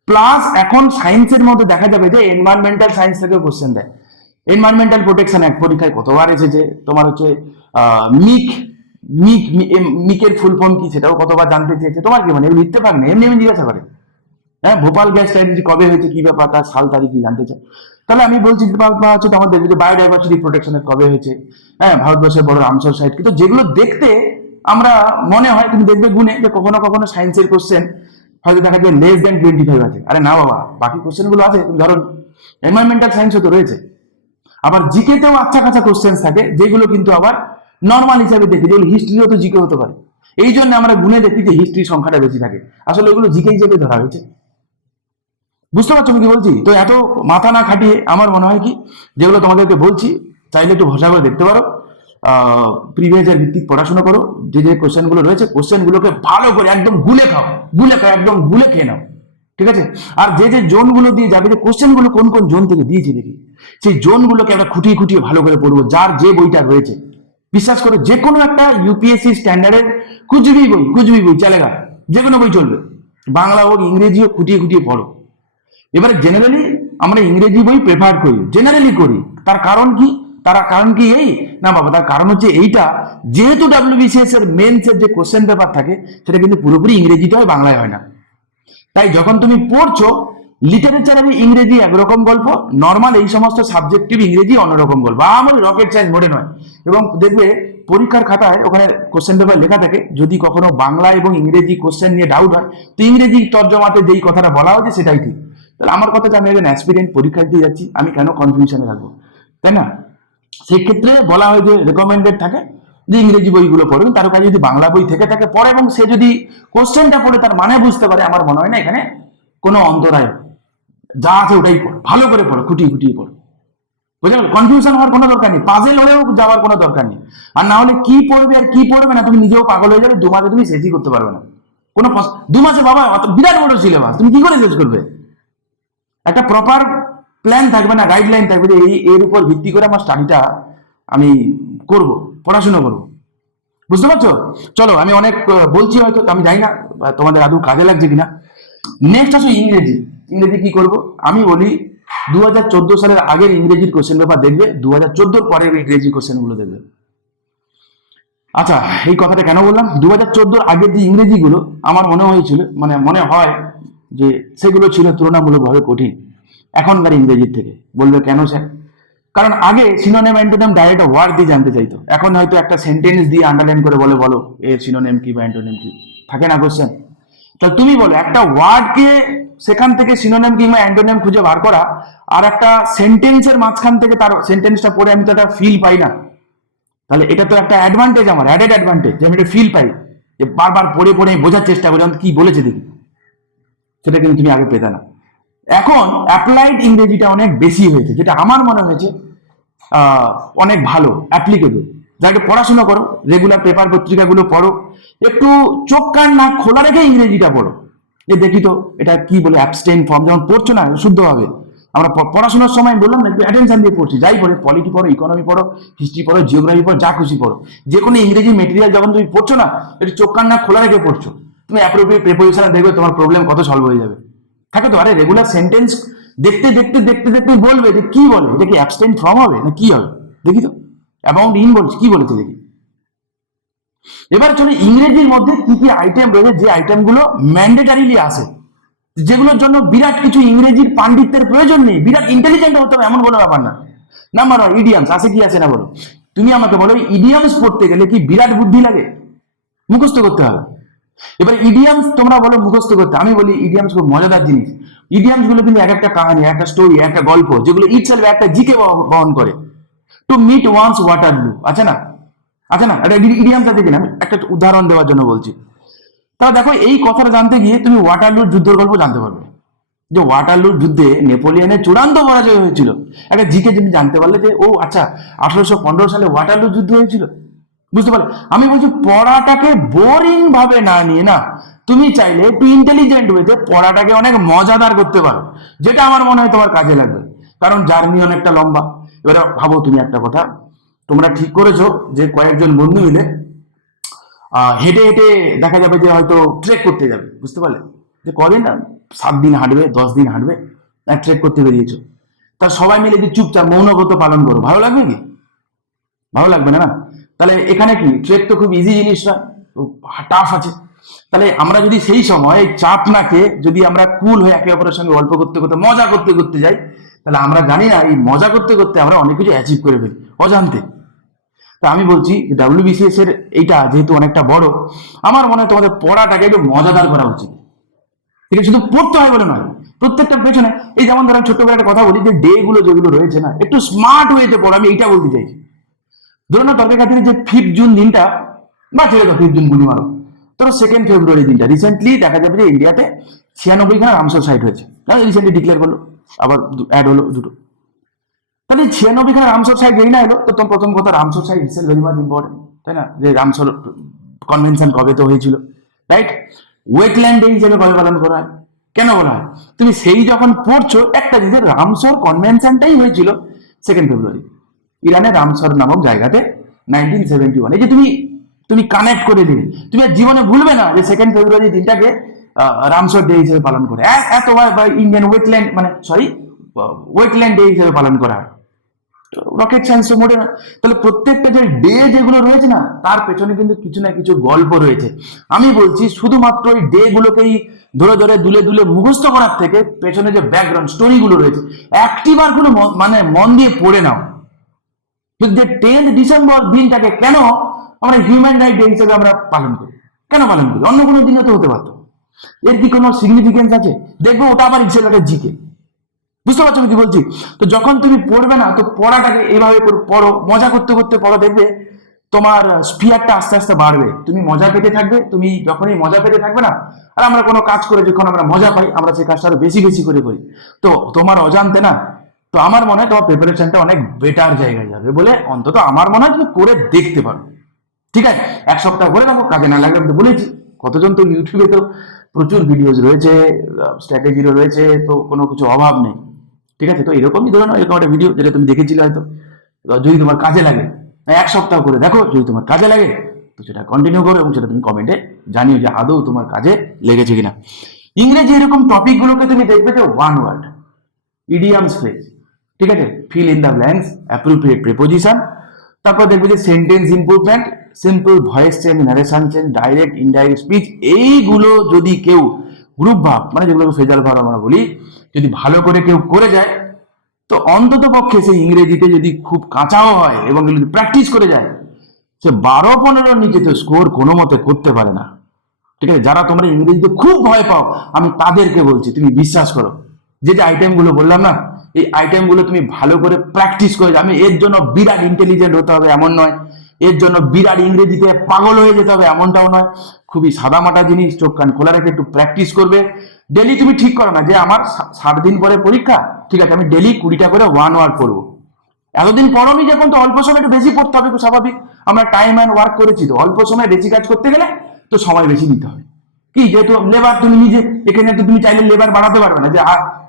প্লাস এখন সায়েন্সের মধ্যে দেখা যাবে যে এনভায়রনমেন্টাল সায়েন্স থেকে কোশ্চেন দেয়। এনভায়রনমেন্টাল প্রোটেকশন এক পরীক্ষায় কতবার এসেছে, তোমার হচ্ছে মিক মিক মিকের ফুল ফর্ম কি সেটাও কতবার জানতে চেয়েছে। তোমার কি মানে এগুলো লিখতে পারে না, এমনি এমনি জিজ্ঞাসা করে। হ্যাঁ, ভোপাল গ্যাস ট্র্যাজেডি কবে হয়েছে, কি ব্যাপার, তার সাল তারিখ কি জানতে চায়। তাহলে আমি বলছি হচ্ছে আমাদের যে বায়োডাইভার্সিটি প্রোটেকশনের কবে হয়েছে, হ্যাঁ, ভারতবর্ষের বড় রামসর সাইট, কিন্তু যেগুলো দেখতে আমরা মনে হয়, তুমি দেখবে গুনে যে কখনো কখনো সায়েন্সের কোশ্চেন হয়তো দেখা যায় লেস দেন 25 আছে। আরে না বাবা, বাকি কোশ্চেন গুলো আছে, তুমি ধরো এনভায়রনমেন্টাল সায়েন্সও তো রয়েছে। আবার জিকেতেও আচ্ছা কাছা কোশ্চেন থাকে যেগুলো কিন্তু আবার নর্মাল হিসাবে দেখি, যেগুলো হিস্ট্রিও তো জিকে হতে পারে। এই জন্য আমরা গুনে দেখি যে হিস্ট্রি সংখ্যাটা বেশি থাকে, আসলে ওগুলো জিকে হিসেবে ধরা হয়েছে। বুঝতে পারছো আমি কি বলছি? তো এত মাথা না খাটিয়ে আমার মনে হয় কি, যেগুলো তোমাদেরকে বলছি চাইলে একটু ভরসা করে দেখতে পারো, প্রিভিয়াস ইয়ার ভিত্তিক পড়াশোনা করো, যে যে কোশ্চেন গুলো রয়েছে কোশ্চেন গুলোকে ভালো করে একদম গুলে খাও, গুলে খাও, একদম গুলে খেয়ে নাও, ঠিক আছে? আর যে যে জোন গুলো দিয়ে যাবে, যে কোশ্চেন গুলো কোন কোন জোন থেকে দিয়েছি দেখি, সেই জোন গুলোকে আমরা খুঁটিয়ে খুঁটিয়ে ভালো করে পড়বো, যার যে বইটা রয়েছে। বিশ্বাস করো, যে কোনো একটা ইউপিএসসি স্ট্যান্ডার্ডের কুচবি বই চলেগা, যে কোনো বই চলবে, বাংলা হোক ইংরেজি হোক, খুঁটিয়ে খুঁটিয়ে পড়ো। এবারে জেনারেলি আমরা ইংরেজি বই প্রেফার করি, জেনারেলি করি। তার কারণ কি? তার কারণ কি এই না বাবা, তার কারণ হচ্ছে এইটা, যেহেতু ডাব্লিউবিসিএস এর মেন্স এর যে কোশ্চেন পেপার থাকে সেটা কিন্তু পুরোপুরি ইংরেজিতে হয়, বাংলায় হয় না। তাই যখন তুমি পড়ছো, লিটারেচারের ইংরেজি একরকম গল্প, নর্মাল এই সমস্ত সাবজেক্টিভ ইংরেজি অন্যরকম গল্প, আমার রকেট সায়েন্স মোডে নয়। এবং দেখবে পরীক্ষার খাতায় ওখানে কোশ্চেন পেপার লেখা থাকে, যদি কখনো বাংলা এবং ইংরেজি কোশ্চেন নিয়ে ডাউট হয়, তো ইংরেজি তর্জমাতে যেই কথাটা বলা হয়েছে সেটাই ঠিক। তাহলে আমার কথা যে আমি একজন অ্যাসপিরেন্ট পরীক্ষা দিতে যাচ্ছি, আমি কেন কনফিউশনে রাখবো, তাই না? সেই ক্ষেত্রে বলা হয় যে রেকমেন্ডেড থাকে যে ইংরেজি বইগুলো পড়ুন, তার কাছে যদি বাংলা বই থেকে থাকে পড়ে, এবং সে যদি কোশ্চেনটা পড়ে তার মানে বুঝতে পারে, আমার মনে হয় না এখানে কোনো অন্তরায়, যা আছে ওটাই পড়ো, ভালো করে পড়ো, খুঁটিয়ে খুঁটিয়ে পড়ো, বুঝলে? কনফিউশন হওয়ার কোনো দরকার নেই, পাজেল হলেও যাওয়ার কোনো দরকার নেই। আর না হলে কি পড়বে আর কি পড়বে না, তুমি নিজেও পাগল হয়ে যাবে, 2 মাসে তুমি শেষই করতে পারবে না। কোনো 2 মাসে বাবা অত বিরাট বড় সিলেবাস, তুমি কি করে শেষ করবে? একটা প্রপার প্ল্যান থাকবে না, গাইডলাইন থাকবে যে এর উপর ভিত্তি করে আমার স্টাডিটা আমি করব, পড়াশোনা করব। বুঝতে পারছো? চলো, আমি অনেক বলছি হয়তো, আমি জানি না তোমাদের আদৌ কাজে লাগছে কিনা। নেক্সট আসো ইংরেজি। ইংরেজি কি করব? আমি বলি 2014 সালের আগের ইংরেজির কোশ্চেন পেপার দেখবে, 2014 পরের ইংরেজি কোশ্চেন গুলো দেখবে। আচ্ছা, এই কথাটা কেন বললাম? 2014 আগের যে ইংরেজিগুলো আমার মনে হয়েছিল, মানে মনে হয় যে সেগুলো ছিল তুলনামূলকভাবে কঠিন এখনকার ইংরেজির থেকে। বলবে কেন স্যার? কারণ আগে সিনোনিম অ্যান্টোনিম ডাইরেক্ট ওয়ার্ড দিয়ে জানতে চাইতো, এখন হয়তো একটা সেন্টেন্স দিয়ে আন্ডারলাইন করে বলে বলো এর সিনোনিম কি বা অ্যান্টোনিম কি। থাকে না কোশ্চেন? তা তুমি বলো একটা ওয়ার্ডকে সেখান থেকে সিনোনিম কিংবা অ্যান্টোনিম খুঁজে বার করা, আর একটা সেন্টেন্সের মাঝখান থেকে তার সেন্টেন্সটা পড়ে আমি তো একটা ফিল পাই না। তাহলে এটা তো একটা অ্যাডভান্টেজ, আমার অ্যাডেড অ্যাডভান্টেজ, যে আমি একটা ফিল পাই, যে বারবার পড়ে পড়ে আমি বোঝার চেষ্টা করি কি বলেছে দেখি। সেটা কিন্তু তুমি আগে পেতে না। এখন অ্যাপ্লাইড ইংরেজিটা অনেক বেশি হয়েছে, যেটা আমার মনে হয়েছে অনেক ভালো, অ্যাপ্লিকেবল। যাকে পড়াশোনা করো, রেগুলার পেপার পত্রিকাগুলো পড়ো, একটু চোখ কান না খোলা রেখে ইংরেজিটা পড়ো, যে দেখি তো এটা কি বলে অ্যাবস্টেইন ফর্ম যখন পড়ছো না শুদ্ধভাবে। আমরা পড়াশোনার সময় বললাম না একটু অ্যাটেনশন দিয়ে পড়ছি, যাই পড়ে, পলিটি পড়ো, ইকোনমি পড়ো, হিস্ট্রি পড়ো, জিওগ্রাফি পড়ো, যা খুশি পড়ো, যে কোনো ইংরেজি মেটেরিয়াল যখন তুমি পড়ছো না, একটু চোখ কান না খোলা রেখে পড়ছো, তুমি অ্যাপ্রোপ্রিয়েট প্রিপোজিশনে দেখবে তোমার প্রবলেম কত সলভ হয়ে যাবে। থাকে তো, আরে রেগুলার সেন্টেন্স দেখতে দেখতে দেখতে দেখতে বলবে যে কি বলে, এটা কি অ্যাবস্টেইন ফর্ম হবে না কি হবে, দেখি তো অ্যামাউন্ট ইন বলছে কি বলেছে দেখি। এবার চলে ইংরেজির মধ্যে কি কি আইটেম রয়েছে, যে আইটেমগুলো ম্যান্ডেটারিলি আসে, যেগুলোর জন্য বিরাট কিছু ইংরেজির পাণ্ডিত্যের প্রয়োজন নেই, বিরাট ইন্টেলিজেন্ট হতে হবে এমন কোনো ব্যাপার না। নাম্বার ওয়ান, ইডিয়ামস আছে কি আছে না বলো? তুমি আমাকে বলো ইডিয়ামস পড়তে গেলে কি বিরাট বুদ্ধি লাগে? মুখস্থ করতে হবে। এবার ইডিয়ামস তোমরা বলো মুখস্থ করতে, আমি বলি ইডিয়ামস খুব মজাদার জিনিস। ইডিয়ামস গুলো কিন্তু এক একটা কাহিনী, একটা স্টোরি, একটা গল্প, যেগুলো ইটসেলফ একটা জিকে বহন করে। টু মিট ওয়ান্স ওয়াটারলু আছে না, আছে না, এটা ইডিয়ামস আছে কিনা, আমি একটা উদাহরণ দেওয়ার জন্য বলছি। তা দেখো, এই কথাটা জানতে গিয়ে তুমি ওয়াটারলুর যুদ্ধের গল্প জানতে পারবে, যে ওয়াটারলুর যুদ্ধে নেপোলিয়নের চূড়ান্ত পরাজয় হয়েছিল। একটা জিকে তুমি জানতে পারলে যে ও আচ্ছা 1815 সালে ওয়াটারলুর যুদ্ধ হয়েছিল। বুঝতে পারলে? আমি বলছি পড়াটাকে বোরিং ভাবে না নিয়ে না, তুমি চাইলে একটু ইন্টেলিজেন্ট ওয়েতে পড়াটাকে অনেক মজাদার করতে পারো, যেটা আমার মনে হয় তোমার কাজে লাগবে। কারণ জার্নি অনেকটা লম্বা। এবারে ভাবো তুমি একটা কথা, তোমরা ঠিক করেছো যে কয়েকজন বন্ধু মিলে হেঁটে হেঁটে দেখা যাবে যে হয়তো ট্রেক করতে যাবে। বুঝতে পারলে? যে কদিন না, 7 দিন হাঁটবে, 10 দিন হাঁটবে, ট্রেক করতে বেরিয়েছো। তা সবাই মিলে যদি চুপচাপ মৌনব্রত পালন করো, ভালো লাগবে কি? ভালো লাগবে না না। তাহলে এখানে কি ট্রেক তো খুব ইজি জিনিস নয়, টাফ আছে। তাহলে আমরা যদি সেই সময় চাপ না খেয়ে যদি আমরা কুল হয়ে একে অপরের সঙ্গে গল্প করতে করতে মজা করতে করতে যাই, তাহলে আমরা জানি না এই মজা করতে করতে আমরা অনেক কিছু অ্যাচিভ করে ফেলি অজান্তে। তা আমি বলছি ডাব্লিউবিসিএস এর এইটা যেহেতু অনেকটা বড়, আমার মনে হয় তোমাদের পড়াটাকে একটু মজাদার করা উচিত। ঠিক আছে? শুধু পড়তে হয় বলে নয়, প্রত্যেকটার পেছনে এই যেমন ধরো ছোট্ট করে একটা কথা বলি, যে ডে গুলো যেগুলো রয়েছে না, একটু স্মার্ট ওয়েতে পড়ো, আমি এইটা বলতে চাইছি। ধরো না তর্কের খাতিরে যে 5 জুন দিনটা, বা ছেড়ে দাও 5 জুন গুলি মারো, ধরো 2 ফেব্রুয়ারি দিনটা রিসেন্টলি দেখা যাবে যে ইন্ডিয়াতে 96খানা রামসর সাইট হয়েছে, রিসেন্টলি ডিক্লেয়ার করলো, আবার অ্যাড হলো দুটো। তাহলে 96খানা রামসর সাইট এই না এলো, তো তোমার প্রথম কথা Ramsar site itself very much important, তাই না? যে রামসর কনভেনশন কবে তো হয়েছিল, রাইট? ওয়েটল্যান্ড ডে হিসেবে কবে পালন করা হয়, কেন বলা হয়? তুমি সেই যখন পড়ছো একটা জিনিস, রামসর কনভেনশনটাই হয়েছিল 2 ফেব্রুয়ারি, ইরানের রামসর নামক জায়গাতে 1971। এই যে তুমি তুমি কানেক্ট করে দিলে, তুমি আর জীবনে ভুলবে না যে 2 ফেব্রুয়ারি দিনটাকে রামসর ডে হিসেবে পালন করে। এতবার ইন্ডিয়ান ওয়েটল্যান্ড মানে সরি ওয়েটল্যান্ড ডে হিসেবে পালন করা হয়। রকেট সায়েন্স মোডে না। তাহলে প্রত্যেকটা যে ডে যেগুলো রয়েছে না, তার পেছনে কিন্তু কিছু না কিছু গল্প রয়েছে। আমি বলছি শুধুমাত্র এই ডে গুলোকেই ধরে ধরে দুলে দুলে মুখস্থ করার থেকে পেছনে যে ব্যাকগ্রাউন্ড স্টোরি গুলো রয়েছে একটিবার গুলো মানে মন দিয়ে পড়ে নাও। যে 10 ডিসেম্বর দিনটাকে কেন আমরা হিউম্যান রাইট ডে হিসেবে আমরা পালন করি, কেন পালন করি? অন্য কোনো দিনে তো হতে পারতো। এর কি কোনো সিগনিফিকেন্স আছে? দেখবো ওটা আবার ইচ্ছা জিকে। বুঝতে পারছো আমি কি বলছি? তো যখন তুমি পড়বে না, তো পড়াটাকে এইভাবে পড়ো, মজা করতে করতে পড়ো, দেখবে তোমার স্পিয়ারটা আস্তে আস্তে বাড়বে, তুমি মজা পেতে থাকবে। তুমি যখনই মজা পেতে থাকবে না, আর আমরা কোনো কাজ করে যখন আমরা মজা পাই, আমরা সেই কাজটা আরো বেশি বেশি করে করি, তো তোমার অজান্তে না, তো আমার মনে হয় তোমার প্রিপারেশনটা অনেক বেটার জায়গায় যাবে বলে অন্তত আমার মনে হয় তুমি করে দেখতে পারো। ঠিক আছে, 1 সপ্তাহ করে রাখো, কাজে না লাগলে আমি তো বলেছি। কতজন তো ইউটিউবে তো প্রচুর ভিডিওস রয়েছে, স্ট্র্যাটেজিরও রয়েছে, তো কোনো কিছু অভাব নেই। ঠিক আছে? তো এরকমই ধরো এরকম একটা ভিডিও যেটা তুমি দেখেছিলে হয়তো, তো যদি তোমার কাজে লাগে, এক সপ্তাহ করে দেখো, যদি তোমার কাজে লাগে তো সেটা কন্টিনিউ করো এবং সেটা তুমি কমেন্টে জানিও যে আদৌ তোমার কাজে লেগেছে কিনা। ইংরেজি এরকম টপিকগুলোকে তুমি দেখবে যে ওয়ান ওয়ার্ড, ইডিয়ামস ফ্রেজ, ঠিক আছে, fill in the blanks, appropriate preposition, তারপর দেখবে যে sentence improvement, simple voice change, narration change, direct indirect speech, এইগুলো যদি কেউ গ্রুপ ভাব মানে যেগুলোকে ফেজাল ভাব আমরা বলি, যদি ভালো করে কেউ করে যায়, তো অন্তত পক্ষে সেই ইংরেজিতে যদি খুব কাঁচাও হয় এবং যদি প্র্যাকটিস করে যায়, সে 12-15 নিচে তো স্কোর কোনো মতে করতে পারে না। ঠিক আছে? যারা তোমরা ইংরেজিতে খুব ভয় পাও, আমি তাদেরকে বলছি তুমি বিশ্বাস করো, যে যে আইটেমগুলো বললাম না, এই আইটেমগুলো তুমি ভালো করে প্র্যাকটিস করে, আমি এর জন্য বিরাট ইন্টেলিজেন্ট হতে হবে এমন নয়, এর জন্য বিরাট ইংরেজিতে পাগল হয়ে যেতে হবে এমনটাও নয়, খুবই সাদামাটা জিনিস, চোখ কান খোলা রেখে একটু প্র্যাকটিস করবে। ডেলি তুমি ঠিক করো না যে আমার 60 দিন পরে পরীক্ষা, ঠিক আছে আমি ডেলি 20টা করে ওয়ান ওয়ার্ড পড়বো। এতদিন পড়নি যখন, তো অল্প সময় একটু বেশি পড়তে হবে, স্বাভাবিক, আমরা টাইম অ্যান্ড ওয়ার্ক করেছি, তো অল্প সময় বেশি কাজ করতে গেলে তো সময় বেশি নিতে হবে। কি যেহেতু লেবার তুমি নিজে, এখানে তো তুমি চাইলে লেবার বাড়াতে পারবে না যে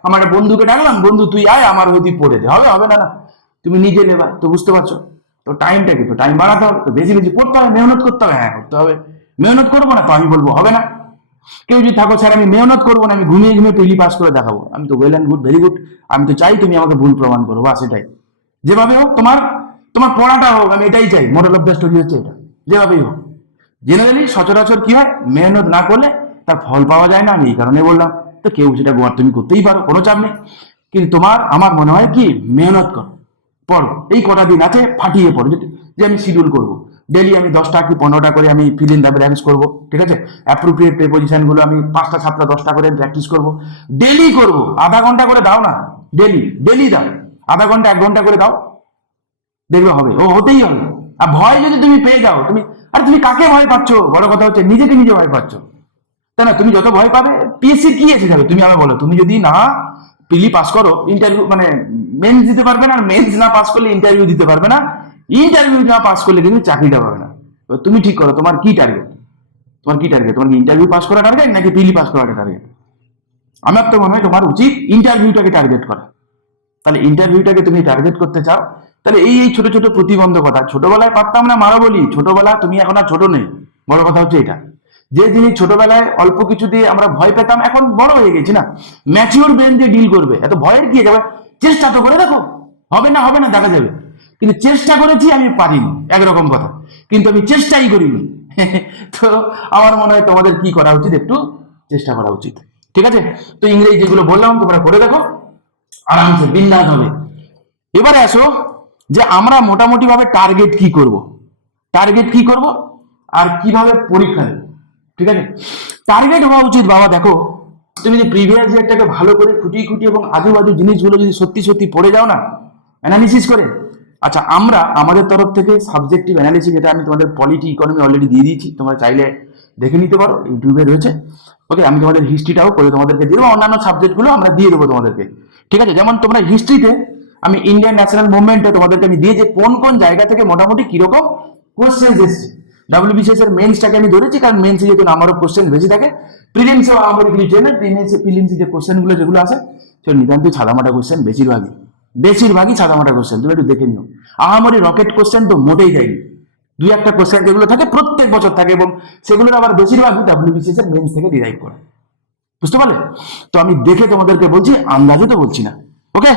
আমার বন্ধুকে ডাকলাম, বন্ধু তুই আয় আমার হইতে পড়ে দে, হবে হবে না, না তুমি নিজে লেবার, তো বুঝতে পারছো, তো টাইমটা কি, তো টাইম বাড়াতে হবে, তো বেশি বেশি পড়তে হবে, মেহনত করতে হবে, হ্যাঁ করতে হবে, মেহনত করবো না তো আমি বলবো হবে না। কেউ যদি থাকো স্যার আমি মেহনত করবো না, আমি ঘুমিয়ে ঘুমিয়ে পেলি পাস করে দেখাবো, আমি তো well and good, very good, আমি তো চাই তুমি আমাকে ভুল প্রমাণ করো, বা সেটাই, যেভাবে হোক তোমার তোমার পড়াটা হোক, আমি এটাই চাই, মোরাল অফ দ্য স্টোরি হচ্ছে এটা, যেভাবেই হোক। জেনারেলি সচরাচর কি হয়, মেহনত না করলে তার ফল পাওয়া যায় না, আমি এই কারণে বললাম। তো কেউ সেটা গোয়ার তুমি করতেই পারো, কোনো চাপ নেই, কিন্তু তোমার আমার মনে হয় কি, মেহনত করো, পড়ো, এই কটা দিন আছে ফাটিয়ে পড়ো, যে আমি শিডিউল করবো, ডেলি আমি 10টা কি 15টা করে আমি ফিল ইন দ্য ব্ল্যাঙ্কস করবো, ঠিক আছে, অ্যাপ্রোপ্রিয়েট প্রিপোজিশন গুলো আমি 5টা 7টা 10টা করে প্র্যাকটিস করবো, ডেলি করবো, আধা ঘন্টা করে দাও না, ডেলি ডেলি দাও, আধা ঘন্টা 1 ঘন্টা করে দাও, দেখবে হবে, ও হতেই হবে। আর ভয় যদি তুমি পেয়ে যাও, তুমি, আরে তুমি কাকে ভয় পাচ্ছ, বড় কথা হচ্ছে নিজেকে নিজে ভয় পাচ্ছ, তাই না? তুমি যত ভয় পাবে, পিএসসি কি এসে যাবে, তুমি আমাকে বলো, তুমি যদি না পিলি পাস করো, ইন্টারভিউ মানে মেন্স দিতে পারবে না, মেন্স না পাস করলে ইন্টারভিউ দিতে পারবে না, ইন্টারভিউ না পাস করলে কিন্তু চাকরিটা পাবে না। তো তুমি ঠিক করো তোমার কি টার্গেট, তোমার কি টার্গেট, তোমার কি ইন্টারভিউ পাস করা টার্গেট নাকি পিলি পাস করাটা টার্গেট? আমার তো মনে হয় তোমার উচিত ইন্টারভিউটাকে টার্গেট করা। তাহলে ইন্টারভিউটাকে তুমি টার্গেট করতে চাও, তাহলে এই এই ছোট ছোট প্রতিবন্ধকতা, ছোটবেলায় পারতাম না মারো বলি, ছোটবেলা তুমি এখন আর ছোট নেই, বড় কথা হচ্ছে এটা, যে জিনিস ছোটবেলায় অল্প কিছু দিয়ে আমরা ভয় পেতাম, এখন বড় হয়ে গেছি না, ম্যাচিওর ব্রেন দিয়ে ডিল করবে, এত ভয়ের কি যাবে, চেষ্টা তো করে দেখো, হবে না হবে না দেখা যাবে, কিন্তু চেষ্টা করেছি আমি পারিনি একরকম কথা, কিন্তু আমি চেষ্টাই করিনি। তো আমার মনে হয় তোমাদের কি করা উচিত, একটু চেষ্টা করা উচিত, ঠিক আছে? তো ইংরেজি যেগুলো বললাম তোমরা করে দেখো, আরামসে বিন্দাস হবে। এবারে আসো যে আমরা মোটামুটি ভাবে টার্গেট কি করব, টার্গেট কি করব আর কিভাবে পরীক্ষা দেব, ঠিক আছে? টার্গেট হওয়া উচিত বাবা, দেখো তুমি যদি প্রিভিয়াস ইয়ারটাকে ভালো করে খুঁটিয়ে খুঁটিয়ে এবং আজুবাজু জিনিসগুলো যদি সত্যি সত্যি পড়ে যাও না, অ্যানালিসিস করে, আচ্ছা আমরা আমাদের তরফ থেকে সাবজেক্টিভ অ্যানালিসিস, যেটা আমি তোমাদের পলিটি ইকোনমি অলরেডি দিয়ে দিয়েছি, তোমরা চাইলে দেখে নিতে পারো, ইউটিউবে রয়েছে, ওকে, আমি তোমাদের হিস্ট্রিটাও করে তোমাদেরকে দিয়ে দেবো, অন্যান্য সাবজেক্টগুলো আমরা দিয়ে দেবো তোমাদেরকে, ঠিক আছে? যেমন তোমরা হিস্ট্রিতে আমি ইন্ডিয়ান ন্যাশনাল মুভমেন্টে তোমাদেরকে আমি দিয়ে, যে কোন কোন জায়গা থেকে মোটামুটি কিরকম কোশ্চেন এসছে, ডাব্লিউবিসিএস এর মেন্সটাকে আমি ধরেছি, কারণ মেন্সে যেহেতু নাম্বার অফ কোশ্চেন বেশি থাকে, প্রিলিমসেও আমার কিছু চেনে, প্রিলিমসে যে কোশ্চেনগুলো যেগুলো আছে সেগুলো নিতান্ত সাদামাটা কোশ্চেন, বেশিরভাগই সাদামাটা কোশ্চেন, তুমি একটু দেখে নিও, আহামরি রকেট কোশ্চেন তো মোটেই যায়নি, দুই একটা কোশ্চেন যেগুলো থাকে প্রত্যেক বছর থাকে, এবং সেগুলোর আবার বেশিরভাগই ডাব্লিউবিসিএস এর মেন্স থেকে ডিরাইভ করে, বুঝতে পারলে? তো আমি দেখে তোমাদেরকে বলছি, আন্দাজে তো বলছি না, ওকে?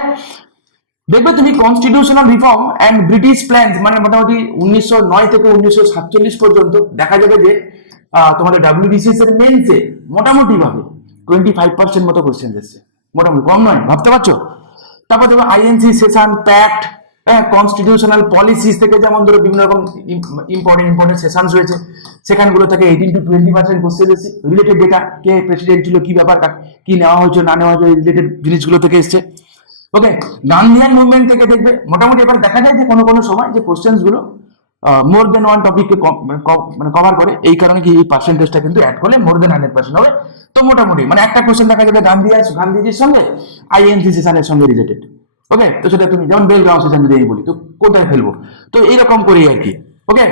দেখবে তুমি constitutional reform and British plans, মানে মোটামুটি 1909 থেকে 1947 পর্যন্ত দেখা যাবে যে তোমাদের ডাব্লিউবিসিএস এর মেন্সে মোটামুটি ভাবে 25% মতো কোশ্চেন এসছে, মোটামুটি, কম নয়, ভাবতে পারছো? তারপর দেখো INC session, pact, constitutional policies থেকে, যেমন ধরো বিভিন্ন রকম ইম্পর্টেন্ট সেশন রয়েছে, সেখানগুলো থেকে 18 to 20% কোশ্চেন এসেছে, রিলেটেড ডেটা, কে প্রেসিডেন্ট ছিল, কি ব্যাপার, কি নেওয়া হয়েছে না নেওয়া হয়েছে, রিলেটেড জিনিসগুলো থেকে এসছে, ওকে? গান্ধিয়ান মুভমেন্ট থেকে দেখবে মোটামুটি, এবার দেখা যায় যে কোনো কোনো সময় যে কোশ্চেন্স গুলো মোর দেন ওয়ান টপিককে মানে কভার করে, এই কারণে কি এই পার্সেন্টেজটা কিন্তু অ্যাড করলে মোর দেন 100% হবে। তো মোটামুটি মানে একটা কোশ্চেন দেখা যাবে গান্ধীজির সঙ্গে আইএনসি সেশনের সঙ্গে রিলেটেড, ওকে? তো সেটা তুমি যেমন বেলগাঁও সেশন যদি আমি বলি, তো কোথায় ফেলবো, তো এইরকম করেই আর কি, ওকে?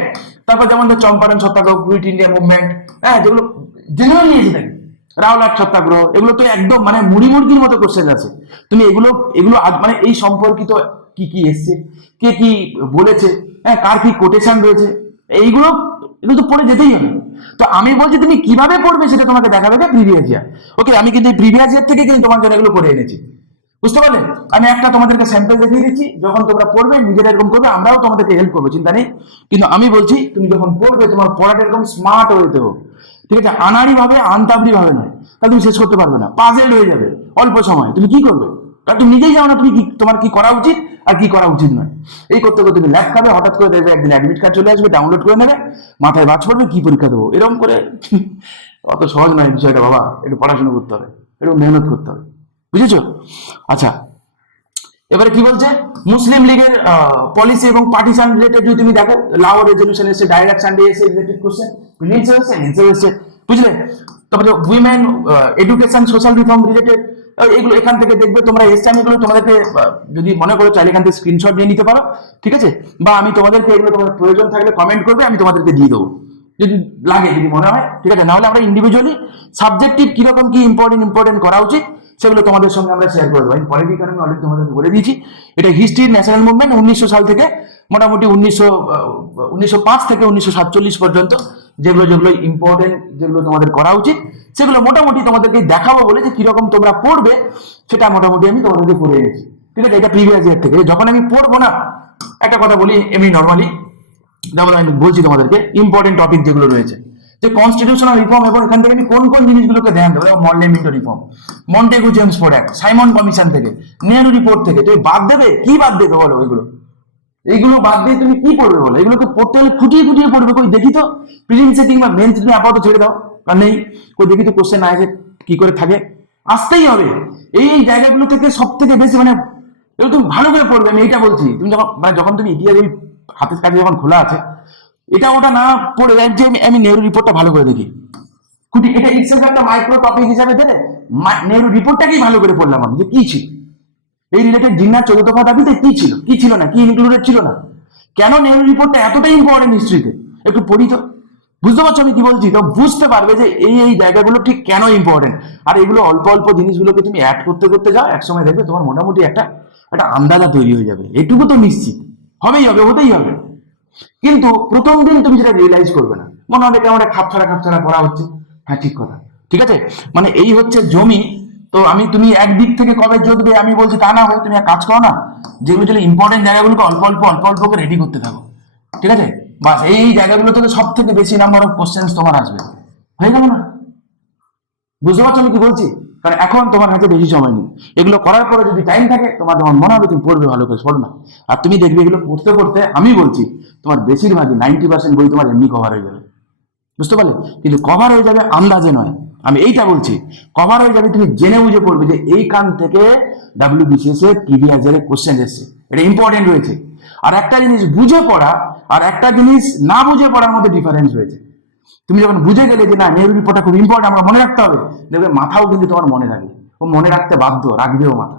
তারপর যেমন চম্পারণ সত্যাগ্রহ, কুইট ইন্ডিয়া মুভমেন্ট, হ্যাঁ, যেগুলো জেনারেলি এসে থাকে, রাওলাট সত্যাগ্রহ, এগুলো তো একদম মানে মুড়ি মুড়কির মতো কোশ্চেন আছে। তুমি এগুলো এগুলো মানে এই সম্পর্কিত কি কি এসছে, কে কি বলেছে, হ্যাঁ, কার কি কোটেশন রয়েছে, এইগুলো এগুলো তো পড়ে যেতেই হবে। তো আমি বলছি তুমি কিভাবে পড়বে সেটা তোমাকে দেখাবে প্রিভিয়াস ইয়ার। ওকে, আমি কিন্তু প্রিভিয়াস ইয়ার থেকে কিন্তু তোমার জন্য এগুলো করে এনেছি, বুঝতে পারলে? আমি একটা তোমাদেরকে স্যাম্পল দেখিয়ে দিচ্ছি, যখন তোমরা পড়বে নিজেরা এরকম করবে, আমরাও তোমাদেরকে হেল্প করবো, চিন্তা নেই। কিন্তু আমি বলছি তুমি যখন পড়বে তোমার পড়াটা এরকম স্মার্ট হইতে হবে, ঠিক আছে? আনাড়ি ভাবে আনতাবড়ি ভাবে নয়, তাহলে তুমি শেষ করতে পারবে না, পাজেল হয়ে যাবে অল্প সময়। তুমি কি করবে? কারণ তুমি নিজেই জানো না তুমি কি, তোমার কি করা উচিত আর কি করা উচিত নয়। এই করতে করতে তুমি ল্যাব খাবে, হঠাৎ করে দেখবে একদিন অ্যাডমিট কার্ড চলে আসবে, ডাউনলোড করে নেবে, মাথায় বাজ পড়বে কি পরীক্ষা দেবো, এরকম করে। অত সহজ নয় বিষয়টা বাবা, একটু পড়াশোনা করতে হবে, একটু মেহনত করতে হবে, বুঝেছো? আচ্ছা, এবারে কি বলছে, মুসলিম লীগের পলিসি এবং পার্টিশন রিলেটেড যদি তুমি দেখো, লাহোর রেজলিউশন এসে, ডাইরেক্ট সানডে এসে রিলেটেড কোশ্চেন, প্রিলিমসে এসে, বুঝলে? তারপরে women education social reform related, এগুলো এখান থেকে দেখবে তোমরা এসছে। আমি এগুলো তোমাদেরকে যদি মনে করো চাইলে এখান থেকে স্ক্রিনশট নিয়ে নিতে পারো, ঠিক আছে? বা আমি তোমাদেরকে এগুলো তোমাদের প্রয়োজন থাকলে কমেন্ট করবে, আমি তোমাদেরকে দিয়ে দেবো যদি লাগে, যদি মনে হয়, ঠিক আছে? নাহলে আমরা ইন্ডিভিজুয়ালি সাবজেক্টিভ কিরকম কি ইম্পর্টেন্ট করা উচিত সেগুলো তোমাদের সঙ্গে আমরা শেয়ার করে দেবো। আমি পলিটিক্যাল আমি অলরেডি তোমাদেরকে বলে দিয়েছি, এটা হিস্ট্রি ন্যাশনাল মুভমেন্ট 1900 সাল থেকে মোটামুটি 1905 থেকে 1947 পর্যন্ত যেগুলো যেগুলো ইম্পর্টেন্ট, যেগুলো তোমাদের করা উচিত সেগুলো মোটামুটি তোমাদেরকে দেখাবো বলে, যে কিরকম তোমরা পড়বে সেটা মোটামুটি আমি তোমাদেরকে পড়ে এনেছি, ঠিক আছে? এটা প্রিভিয়াস ইয়ার থেকে। যখন আমি পড়বো না, একটা কথা বলি এমনি নর্মালি, যেমন আমি বলছি তোমাদেরকে ইম্পর্টেন্ট টপিক যেগুলো রয়েছে, যে কনস্টিটিউশনাল রিফর্ম, এবং এখান থেকে আমি কোন কোন জিনিসগুলোকে ধ্যান দেবো, Morley Minto reform, Montagu Chelmsford act, Simon commission থেকে, নেহরু রিপোর্ট থেকে, তুমি বাদ দেবে? কি বাদ দেবে বলো? এইগুলো বাদ দিয়ে তুমি কি পড়বে বলো? এগুলোকে পড়তে হলে ফুটিয়ে ফুটিয়ে পড়বে। কই দেখি তো প্রিলিমসে কিংবা মেন্সে তুমি আপাতত ছেড়ে দাও, আর নেই, কই দেখি তো কোশ্চেন আসে কি করে থাকে, আসতেই হবে। এই জায়গাগুলো থেকে সব থেকে বেশি মানে এগুলো তুমি ভালো করে পড়বে, আমি এইটা বলছি। তুমি যখন মানে যখন তুমি ইতিহাস এই হাতের কাছে যখন খোলা আছে, এটা ওটা না পড়ে যে আমি নেহরু রিপোর্টটা ভালো করে দেখি, খুঁটি, এটা ইটসেলফ একটা মাইক্রো টপিক হিসাবে দেবে। নেহরু রিপোর্টটাকেই ভালো করে পড়লাম আমি, যে কি ছিল এই রিলেটেড, জিন্নার 14 দফা দাবিতে কি ছিল, কি ছিল না, কি ইনক্লুডেড ছিল না, কেন নেহরু রিপোর্টটা এতটাই ইম্পর্টেন্ট হিস্ট্রিতে, একটু পড়ি তো। বুঝতে পারছো আমি কি বলছি? তো বুঝতে পারবে যে এই জায়গাগুলো ঠিক কেন ইম্পর্টেন্ট। আর এগুলো অল্প অল্প জিনিসগুলোকে তুমি অ্যাড করতে করতে যাও, একসময় দেখবে তোমার মোটামুটি একটা একটা আন্দাজা তৈরি হয়ে যাবে। এটুকু তো নিশ্চিত, হবেই হবে, হতেই হবে। কিন্তু প্রথম দিন তুমি সেটা রিয়েলাইজ করবে না, মনে হবে কেমন একটা খাপছাড়া পড়া হচ্ছে। হ্যাঁ, ঠিক কথা, ঠিক আছে? মানে এই হচ্ছে জমি। তো আমি, তুমি একদিক থেকে কবে যোগবে আমি বলছি তা না হয়ে তুমি এক কাজ করো না, যেগুলো যেগুলো ইম্পর্টেন্ট জায়গাগুলোকে অল্প অল্প করে রেডি করতে থাকো, ঠিক আছে? বাস এই জায়গাগুলো থেকে সব থেকে বেশি নাম্বার অফ কোশ্চেন তোমার আসবে, হয়ে গেল না? বুঝতে পারছো আমি কি বলছি? কারণ এখন তোমার হাতে বেশি সময় নেই। এগুলো করার পরে যদি টাইম থাকে, তোমার যখন মনে হবে তুমি পড়বে, ভালো করে পড়ো না। আর তুমি দেখবে এগুলো পড়তে পড়তে, আমি বলছি তোমার বেশিরভাগই 90% বই তোমার এমনি কভার হয়ে যাবে, বুঝতে পারলে? কিন্তু কভার হয়ে যাবে আন্দাজে নয়, আমি এইটা বলছি। কভার হয়ে যাবে তুমি জেনে বুঝে পড়বে যে এই কান থেকে WBCS এর প্রিভিয়াস ইয়ারে কোশ্চেন এসছে, এটা ইম্পর্টেন্ট রয়েছে। আর একটা জিনিস বুঝে পড়া আর একটা জিনিস না বুঝে পড়ার মধ্যে ডিফারেন্স রয়েছে। তুমি যখন বুঝে গেলে যে না নেহরু রিপোর্টটা খুব ইম্পর্টেন্ট, আমরা মনে রাখতে হবে, দেখবে মাথাও কিন্তু তোমার মনে রাখবে, ও মনে রাখতে বাধ্য, রাখবেও মাথা।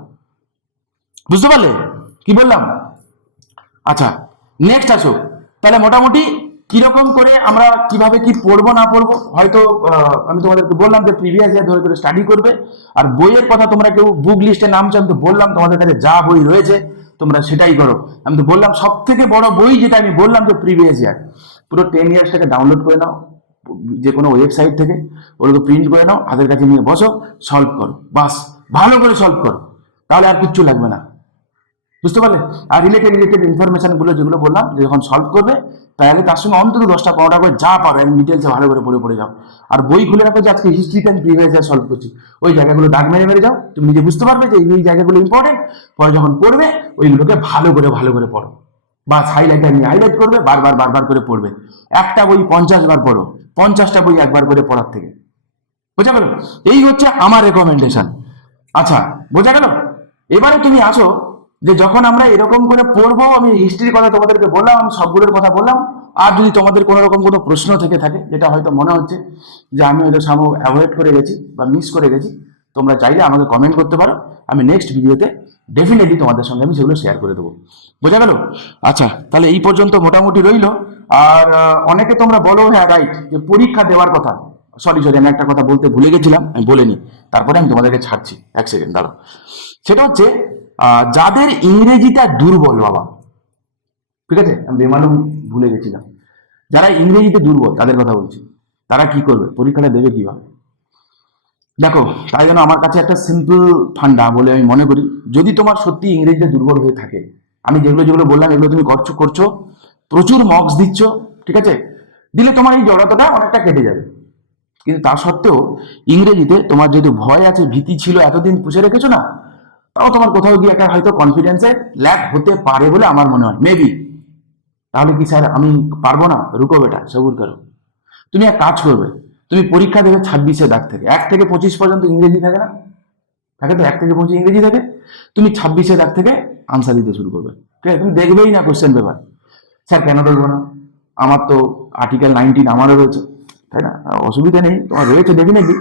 বুঝতে পারলে কি বললাম? আচ্ছা, নেক্সট আসো। তাহলে মোটামুটি কিরকম করে আমরা কিভাবে কি পড়বো না পড়বো, হয়তো আমি তোমাদেরকে বললাম যে প্রিভিয়াস ইয়ার ধরে ধরে স্টাডি করবে। আর বইয়ের কথা তোমরা কেউ বুক লিস্টে নাম চান, তো বললাম তোমাদের কাছে যা বই রয়েছে তোমরা সেটাই করো। আমি তো বললাম সব থেকে বড় বই যেটা আমি বললাম যে প্রিভিয়াস ইয়ার, পুরো 10 ইয়ার্সটাকে ডাউনলোড করে নাও যে কোনো ওয়েবসাইট থেকে, ওগুলোকে প্রিন্ট করে নাও, হাতের কাছে নিয়ে বসো, সলভ করো, বাস ভালো করে সলভ করো, তাহলে আর কিচ্ছু লাগবে না, বুঝতে পারলে? আর রিলেটেড ইনফরমেশন গুলো যেগুলো বললাম, যে যখন সলভ করবে তাহলে তার সঙ্গে অন্তত 10টা 15টা করে যা পারো একদম ডিটেলসে ভালো করে পড়ে যাও। আর বই খুলে রাখো যে আজকে হিস্ট্রিতে আমি প্রিভিয়াস ইয়ার সলভ করছি, ওই জায়গাগুলো দাগ মেরে যাও, তুমি নিজে বুঝতে পারবে যে এই জায়গাগুলো ইম্পর্টেন্ট। পরে যখন পড়বে ওইগুলোকে ভালো করে পড়ো, বাস হাইলাইটার নিয়ে হাইলাইট করবে, বারবার করে পড়বে। একটা বই 50 বার পড়ো, 50টা বই একবার করে পড়ার থেকে, বোঝা গেল? এই হচ্ছে আমার রেকমেন্ডেশন। আচ্ছা, বোঝা গেল? এবারে তুমি আসো যে যখন আমরা এরকম করে পড়বো, আমি হিস্ট্রির কথা তোমাদেরকে বললাম, আমি সবগুলোর কথা বললাম। আর যদি তোমাদের কোনো রকম কোনো প্রশ্ন থেকে থাকে, যেটা হয়তো মনে হচ্ছে যে আমি হয়তো সামো অ্যাভয়েড করে গেছি বা মিস করে গেছি, তোমরা চাইলে আমাকে কমেন্ট করতে পারো, আমি নেক্সট ভিডিওতে ডেফিনেটলি তোমাদের সঙ্গে আমি সেগুলো শেয়ার করে দেবো। বোঝা গেল? আচ্ছা, তাহলে এই পর্যন্ত মোটামুটি রইলো। আর অনেকে তোমরা বলো, হ্যাঁ রাইট, যে পরীক্ষা দেওয়ার কথা, সরি আমি একটা কথা বলতে ভুলে গেছিলাম, আমি বলিনি, তারপরে আমি তোমাদেরকে ছাড়ছি, এক সেকেন্ড দাঁড়াও। সেটা হচ্ছে যাদের ইংরেজিটা দুর্বল বাবা, ঠিক আছে, আমি বেমালুম ভুলে গেছিলাম, যারা ইংরেজিতে দুর্বল তাদের কথা বলছি, তারা কি করবে, পরীক্ষাটা দেবে কিভাবে? দেখো, তাই জন্য আমার কাছে একটা সিম্পল ফান্ডা বলে আমি মনে করি, যদি তোমার সত্যি ইংরেজিতে দুর্বল হয়ে থাকে, আমি যেগুলো যেগুলো বললাম এগুলো তুমি করছো, প্রচুর মক্স দিচ্ছ, ঠিক আছে, দিলে তোমার এই জড়তাটা অনেকটা কেটে যাবে। কিন্তু তা সত্ত্বেও ইংরেজিতে তোমার যেহেতু ভয় আছে, ভীতি ছিল, এতদিন পুষে রেখেছো না, তাও তোমার কোথাও গিয়ে একটা হয়তো কনফিডেন্সের ল্যাক হতে পারে বলে আমার মনে হয়, মেবি। তাহলে কি স্যার আমি পারবো না? রুকো বেটা, সবুর করো। তুমি এক কাজ করবে, তুমি পরীক্ষা দেবে 26-এ দাগ থেকে, 1 থেকে 25 পর্যন্ত ইংরেজি থাকে না, থাকে তো, 1 থেকে 25 ইংরেজি থাকে, তুমি 26-এ দাগ থেকে আনসার দিতে শুরু করবে, ঠিক আছে? তুমি দেখবেই না কোশ্চেন পেপার, স্যার কেন দেখবো না, আমার তো আর্টিকেল 19 আমারও রয়েছে, তাই না, অসুবিধা নেই, তোমার রয়েছে ডেফিনেটলি।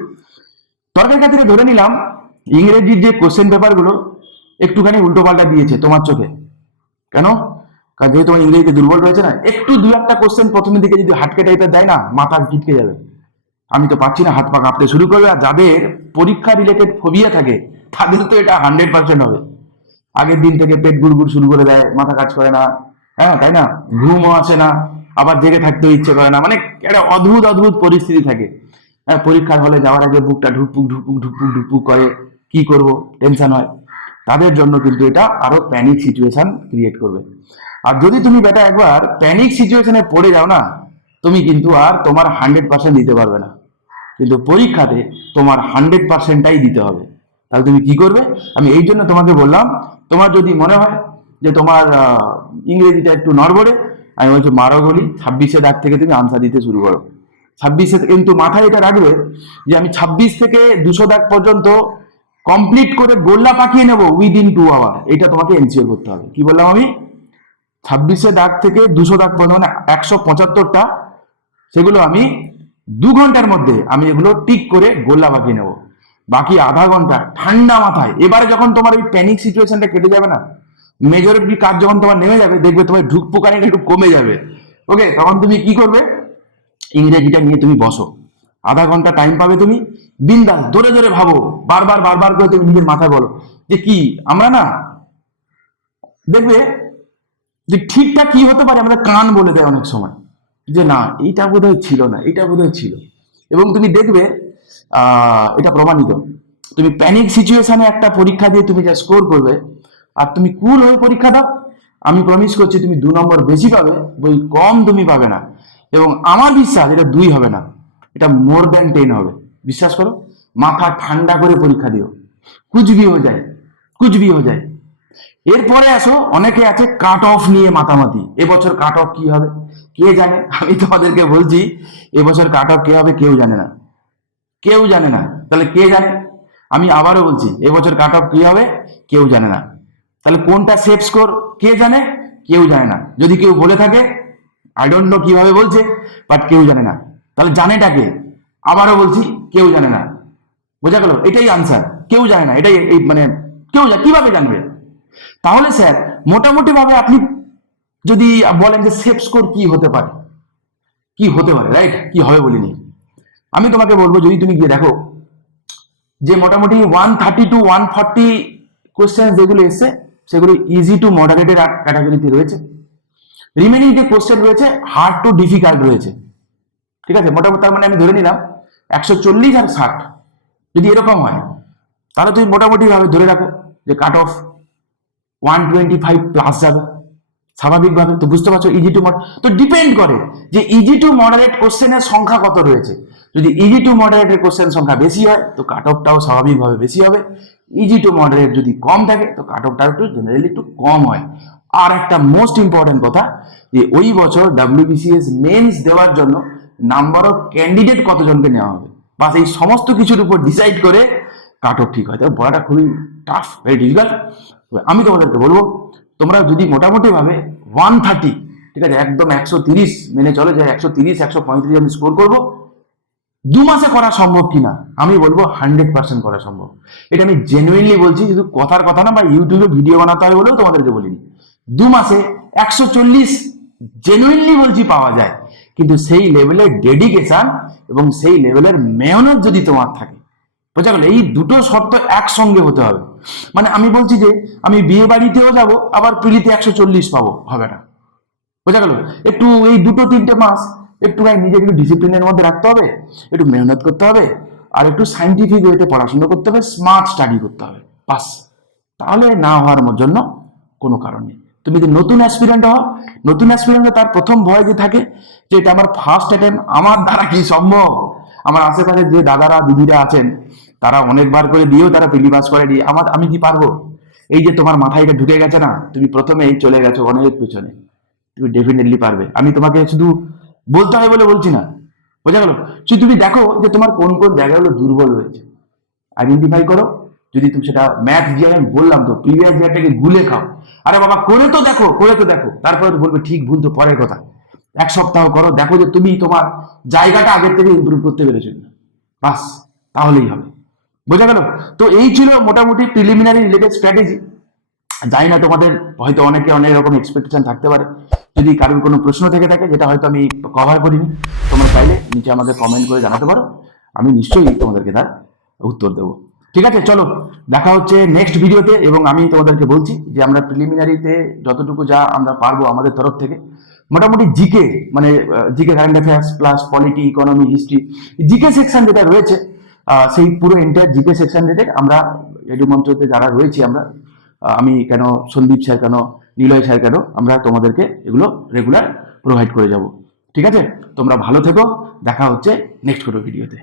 তর্কের ক্ষেত্রে ধরে নিলাম ইংরেজির যে কোশ্চেন পেপারগুলো একটুখানি উল্টো পাল্টা দিয়েছে তোমার চোখে, কেন? কারণ যেহেতু তোমার ইংরেজিতে দুর্বল রয়েছে না, একটু দু একটা কোশ্চেন প্রথমের দিকে যদি হাটকে টাইপের দেয় না, মাথা ছিটকে যাবে, আমি তো পাচ্ছি না, হাত পা কাঁপতে শুরু করবে। আর যাদের পরীক্ষা রিলেটেড ফোবিয়া থাকে তাদের তো এটা 100% হবে, আগের দিন থেকে পেট গুড়গুড় শুরু করে দেয়, মাথা কাজ করে না, হ্যাঁ তাই না, ঘুমও আসে না, আবার জেগে থাকতেও ইচ্ছে করে না, মানে একটা অদ্ভুত অদ্ভুত পরিস্থিতি থাকে। হ্যাঁ, পরীক্ষার হলে যাওয়ার আগে বুকটা ঢুকপুক ঢুকপুক ঢুকপুক ঢুকপুক করে, কি করব, টেনশন হয়, তাদের জন্য কিন্তু এটা আরো প্যানিক সিচুয়েশন ক্রিয়েট করবে। আর যদি তুমি বেটা একবার প্যানিক সিচুয়েশনে পড়ে যাও না, তুমি কিন্তু আর তোমার 100% দিতে পারবে না, কিন্তু পরীক্ষাতে তোমার 100%টাই দিতে হবে। তাহলে তুমি কি করবে, আমি এই জন্য তোমাকে বললাম, তোমার যদি মনে হয় যে তোমার ইংরেজিটা একটু নড়বড়ে, আমি বলছি মারো গলি, 26-এ দাগ থেকে তুমি আনসার দিতে শুরু করো। 26-এ কিন্তু মাথায় এটা রাখবে যে আমি 26 থেকে 200 দাগ পর্যন্ত কমপ্লিট করে গোল্লা পাকিয়ে নেবো উইদিন 2 আওয়ার, এটা তোমাকে এনশিওর করতে হবে। কি বললাম আমি? 26-এ দাগ থেকে 200 দাগ পর্যন্ত, মানে 175টা, সেগুলো আমি 2 ঘন্টার মধ্যে আমি এগুলো টিক করে গোল্লা বাকিয়ে নেবো। বাকি আধা ঘন্টা ঠান্ডা মাথায়, এবারে যখন তোমার ওই প্যানিক সিচুয়েশনটা কেটে যাবে না, মেজরিটি কাজ যখন তোমার নেমে যাবে, দেখবে তোমার ঢুকপুকানিটা একটু কমে যাবে। ওকে, তখন তুমি কি করবে, ইংরেজিটা নিয়ে তুমি বসো, আধা ঘন্টা টাইম পাবে তুমি, বিন্দাস ধরে ধরে ভাবো, বারবার বারবার করে তুমি নিজের মাথায় বলো যে কি আমরা না, দেখবে যে ঠিকঠাক কি হতে পারে, আমাদের কান বলে দেয় অনেক সময় যে না এইটা বোধহয় ছিল না, এটা বোধহয় ছিল। এবং তুমি দেখবে এটা প্রমাণিত, তুমি প্যানিক সিচুয়েশনে একটা পরীক্ষা দিয়ে তুমি যা স্কোর করবে, আর তুমি কুল হয়ে পরীক্ষা দাও, আমি প্রমিস করছি তুমি 2 নম্বর বেশি পাবে, বই কম তুমি পাবে না। এবং আমার বিশ্বাস এটা 2 হবে না, এটা মোর দ্যান 10 হবে, বিশ্বাস করো। মাথা ঠান্ডা করে পরীক্ষা দিও, কুচবি হয়ে যায়, কুচবি হয়ে যায়। এরপরে আসো, অনেকে আছে কাট অফ নিয়ে মাতামাতি, এবছর কাট অফ কি হবে কে জানে, আমি তোমাদেরকে বলছি এবছর কাট অফ কে হবে কেউ জানে না, কেউ জানে না। তাহলে কে জানে, আমি আবারও বলছি, এবছর কাট অফ কি হবে কেউ জানে না। তাহলে কোনটা সেফ স্কোর কে জানে, কেউ জানে না। যদি কেউ বলে থাকে, আই ডোন্ট নো কিভাবে বলছে, বাট কেউ জানে না। তাহলে জানেটা কে? আবারও বলছি, কেউ জানে না। বোঝা গেল, এটাই আনসার, কেউ জানে না, এটাই মানে কেউ কিভাবে জানবে? তাহলে স্যার মোটামুটি ভাবে আপনি যদি বলেন যে সেফ স্কোর কি হতে পারে, কি হতে পারে, রাইট, কি হবে বলিনি, আমি তোমাকে বলবো যদি তুমি গিয়ে দেখো যে মোটামুটি 130 to 140 কোশ্চেন যেগুলো এসছে, সেগুলো ইজি টু মডারেটেড ক্যাটাগরিতে রয়েছে, রিমেনিং যে কোশ্চেন রয়েছে হার্ড টু ডিফিকাল্ট রয়েছে, ঠিক আছে। মোটামুটি তার মানে আমি ধরে নিলাম 140 আর 60 যদি এরকম হয়, তাহলে তুমি মোটামুটি ভাবে ধরে রাখো যে কাট অফ 125 প্লাস যাবে স্বাভাবিকভাবে। তো বুঝতে পারছো, ইজি টু তো ডিপেন্ড করে যে ইজি টু মডারেট কোশ্চেনের সংখ্যা কত রয়েছে। যদি ইজি টু মডারেটের কোশ্চেন সংখ্যা বেশি হয়, তো কাট অফটাও স্বাভাবিকভাবে বেশি হবে। ইজি টু মডারেট যদি কম থাকে, তো কাট অফটা একটু জেনারেলি একটু কম হয়। আর একটা মোস্ট ইম্পর্টেন্ট কথা, যে ওই বছর ডাব্লিউবিসিএস মেন্স দেওয়ার জন্য নাম্বার অফ ক্যান্ডিডেট কতজনকে নেওয়া হবে, বা এই সমস্ত কিছুর উপর ডিসাইড করে কাট অফ ঠিক হয়। তবে বলাটা খুবই টাফ, ভেরি ডিফিকাল্ট। আমি তোমাদেরকে বলবো, তোমরা যদি মোটামুটি ভাবে 130, ঠিক আছে, একদম 130 মেনে চলে যায়, 130 135 আমি স্কোর করবো, 2 মাসে করা সম্ভব কিনা, আমি বলবো 100% করা সম্ভব। এটা আমি জেনুইনলি বলছি, শুধু কথার কথা না, বা ইউটিউবে ভিডিও বানাতে হয় বলেও তোমাদেরকে বলিনি। 2 মাসে 140 জেনুইনলি বলছি পাওয়া যায়। কিন্তু সেই লেভেলের ডেডিকেশন এবং সেই লেভেলের মেহনত যদি তোমার থাকে, বোঝা গেল? এই দুটো শর্ত একসঙ্গে হতে হবে। মানে আমি বলছি যে আমি বিয়ে বাড়িতেও যাব, আবার পিড়িতে 140 পাবো, হবে না। বোঝা গেল? একটু এই দুটো তিনটে মাস একটু নিজেকে একটু ডিসিপ্লিনের মধ্যে রাখতে হবে, একটু মেহনত করতে হবে, আর একটু সাইন্টিফিক ওয়েতে পড়াশোনা করতে হবে, স্মার্ট স্টাডি করতে হবে, বাস। তাহলে না হওয়ার জন্য কোনো কারণ নেই। তুমি যদি নতুন অ্যাসপিরেন্ট হও, নতুন অ্যাসপিরেন্টে তার প্রথম ভয় যে থাকে যে এটা আমার ফার্স্ট অ্যাটেম্প, আমার দ্বারা কি সম্ভব? আমার আশেপাশে যে দাদারা দিদিরা আছেন তারা অনেকবার করে দিয়েও তারা পিলি পাস করে দিয়ে আমি কি পারবো? এই যে তোমার মাথায় এটা ঢুকে গেছে না, তুমি প্রথমেই চলে গেছো অনেক পিছনে। তুমি ডেফিনেটলি পারবে। আমি তোমাকে শুধু বলতে হয় বলে বলছি না, বোঝা গেল? শুধু তুমি দেখো যে তোমার কোন কোন জায়গাগুলো দুর্বল হয়েছে, আইডেন্টিফাই করো। যদি তুমি সেটা ম্যাথ দিয়ে আমি বললাম তো প্রিভিয়াস ইয়ারটাকে গুলে খাও, আরে বাবা করে তো দেখো, করে তো দেখো, তারপরে তো বলবে ঠিক ভুল তো পরের কথা। 1 সপ্তাহ করো, দেখো যে তুমি তোমার জায়গাটা আগের থেকে ইমপ্রুভ করতে পেরেছো কিনা, বাস, তাহলেই হবে। বোঝা গেল? তো এই ছিল মোটামুটি প্রিলিমিনারি রিলেটেড স্ট্র্যাটেজি। জানি না তোমাদের হয়তো অনেকে অনেক রকম এক্সপেকটেশন থাকতে পারে। যদি কারোর কোনো প্রশ্ন থেকে থাকে যেটা হয়তো আমি কভার করিনি, তোমরা চাইলে নিচে আমাকে কমেন্ট করে জানাতে পারো, আমি নিশ্চয়ই তোমাদেরকে তার উত্তর দেবো। ঠিক আছে, চলো দেখা হচ্ছে নেক্সট ভিডিওতে। এবং আমি তোমাদেরকে বলছি যে আমরা প্রিলিমিনারিতে যতটুকু যা আমরা পারবো আমাদের তরফ থেকে, মোটামুটি জিকে মানে GK current affairs plus polity, economy, history, GK section যেটা রয়েছে, সেই পুরো এন্টায়ার জিকে সেকশন রিলেটেড আমরা এডু মঞ্চতে যারা রয়েছি আমরা, আমি কেন, সন্দীপ স্যার কেন, নিলয় স্যার কেন, আমরা তোমাদেরকে এগুলো রেগুলার প্রোভাইড করে যাব। ঠিক আছে, তোমরা ভালো থেকো, দেখা হচ্ছে নেক্সট কোনো ভিডিওতে।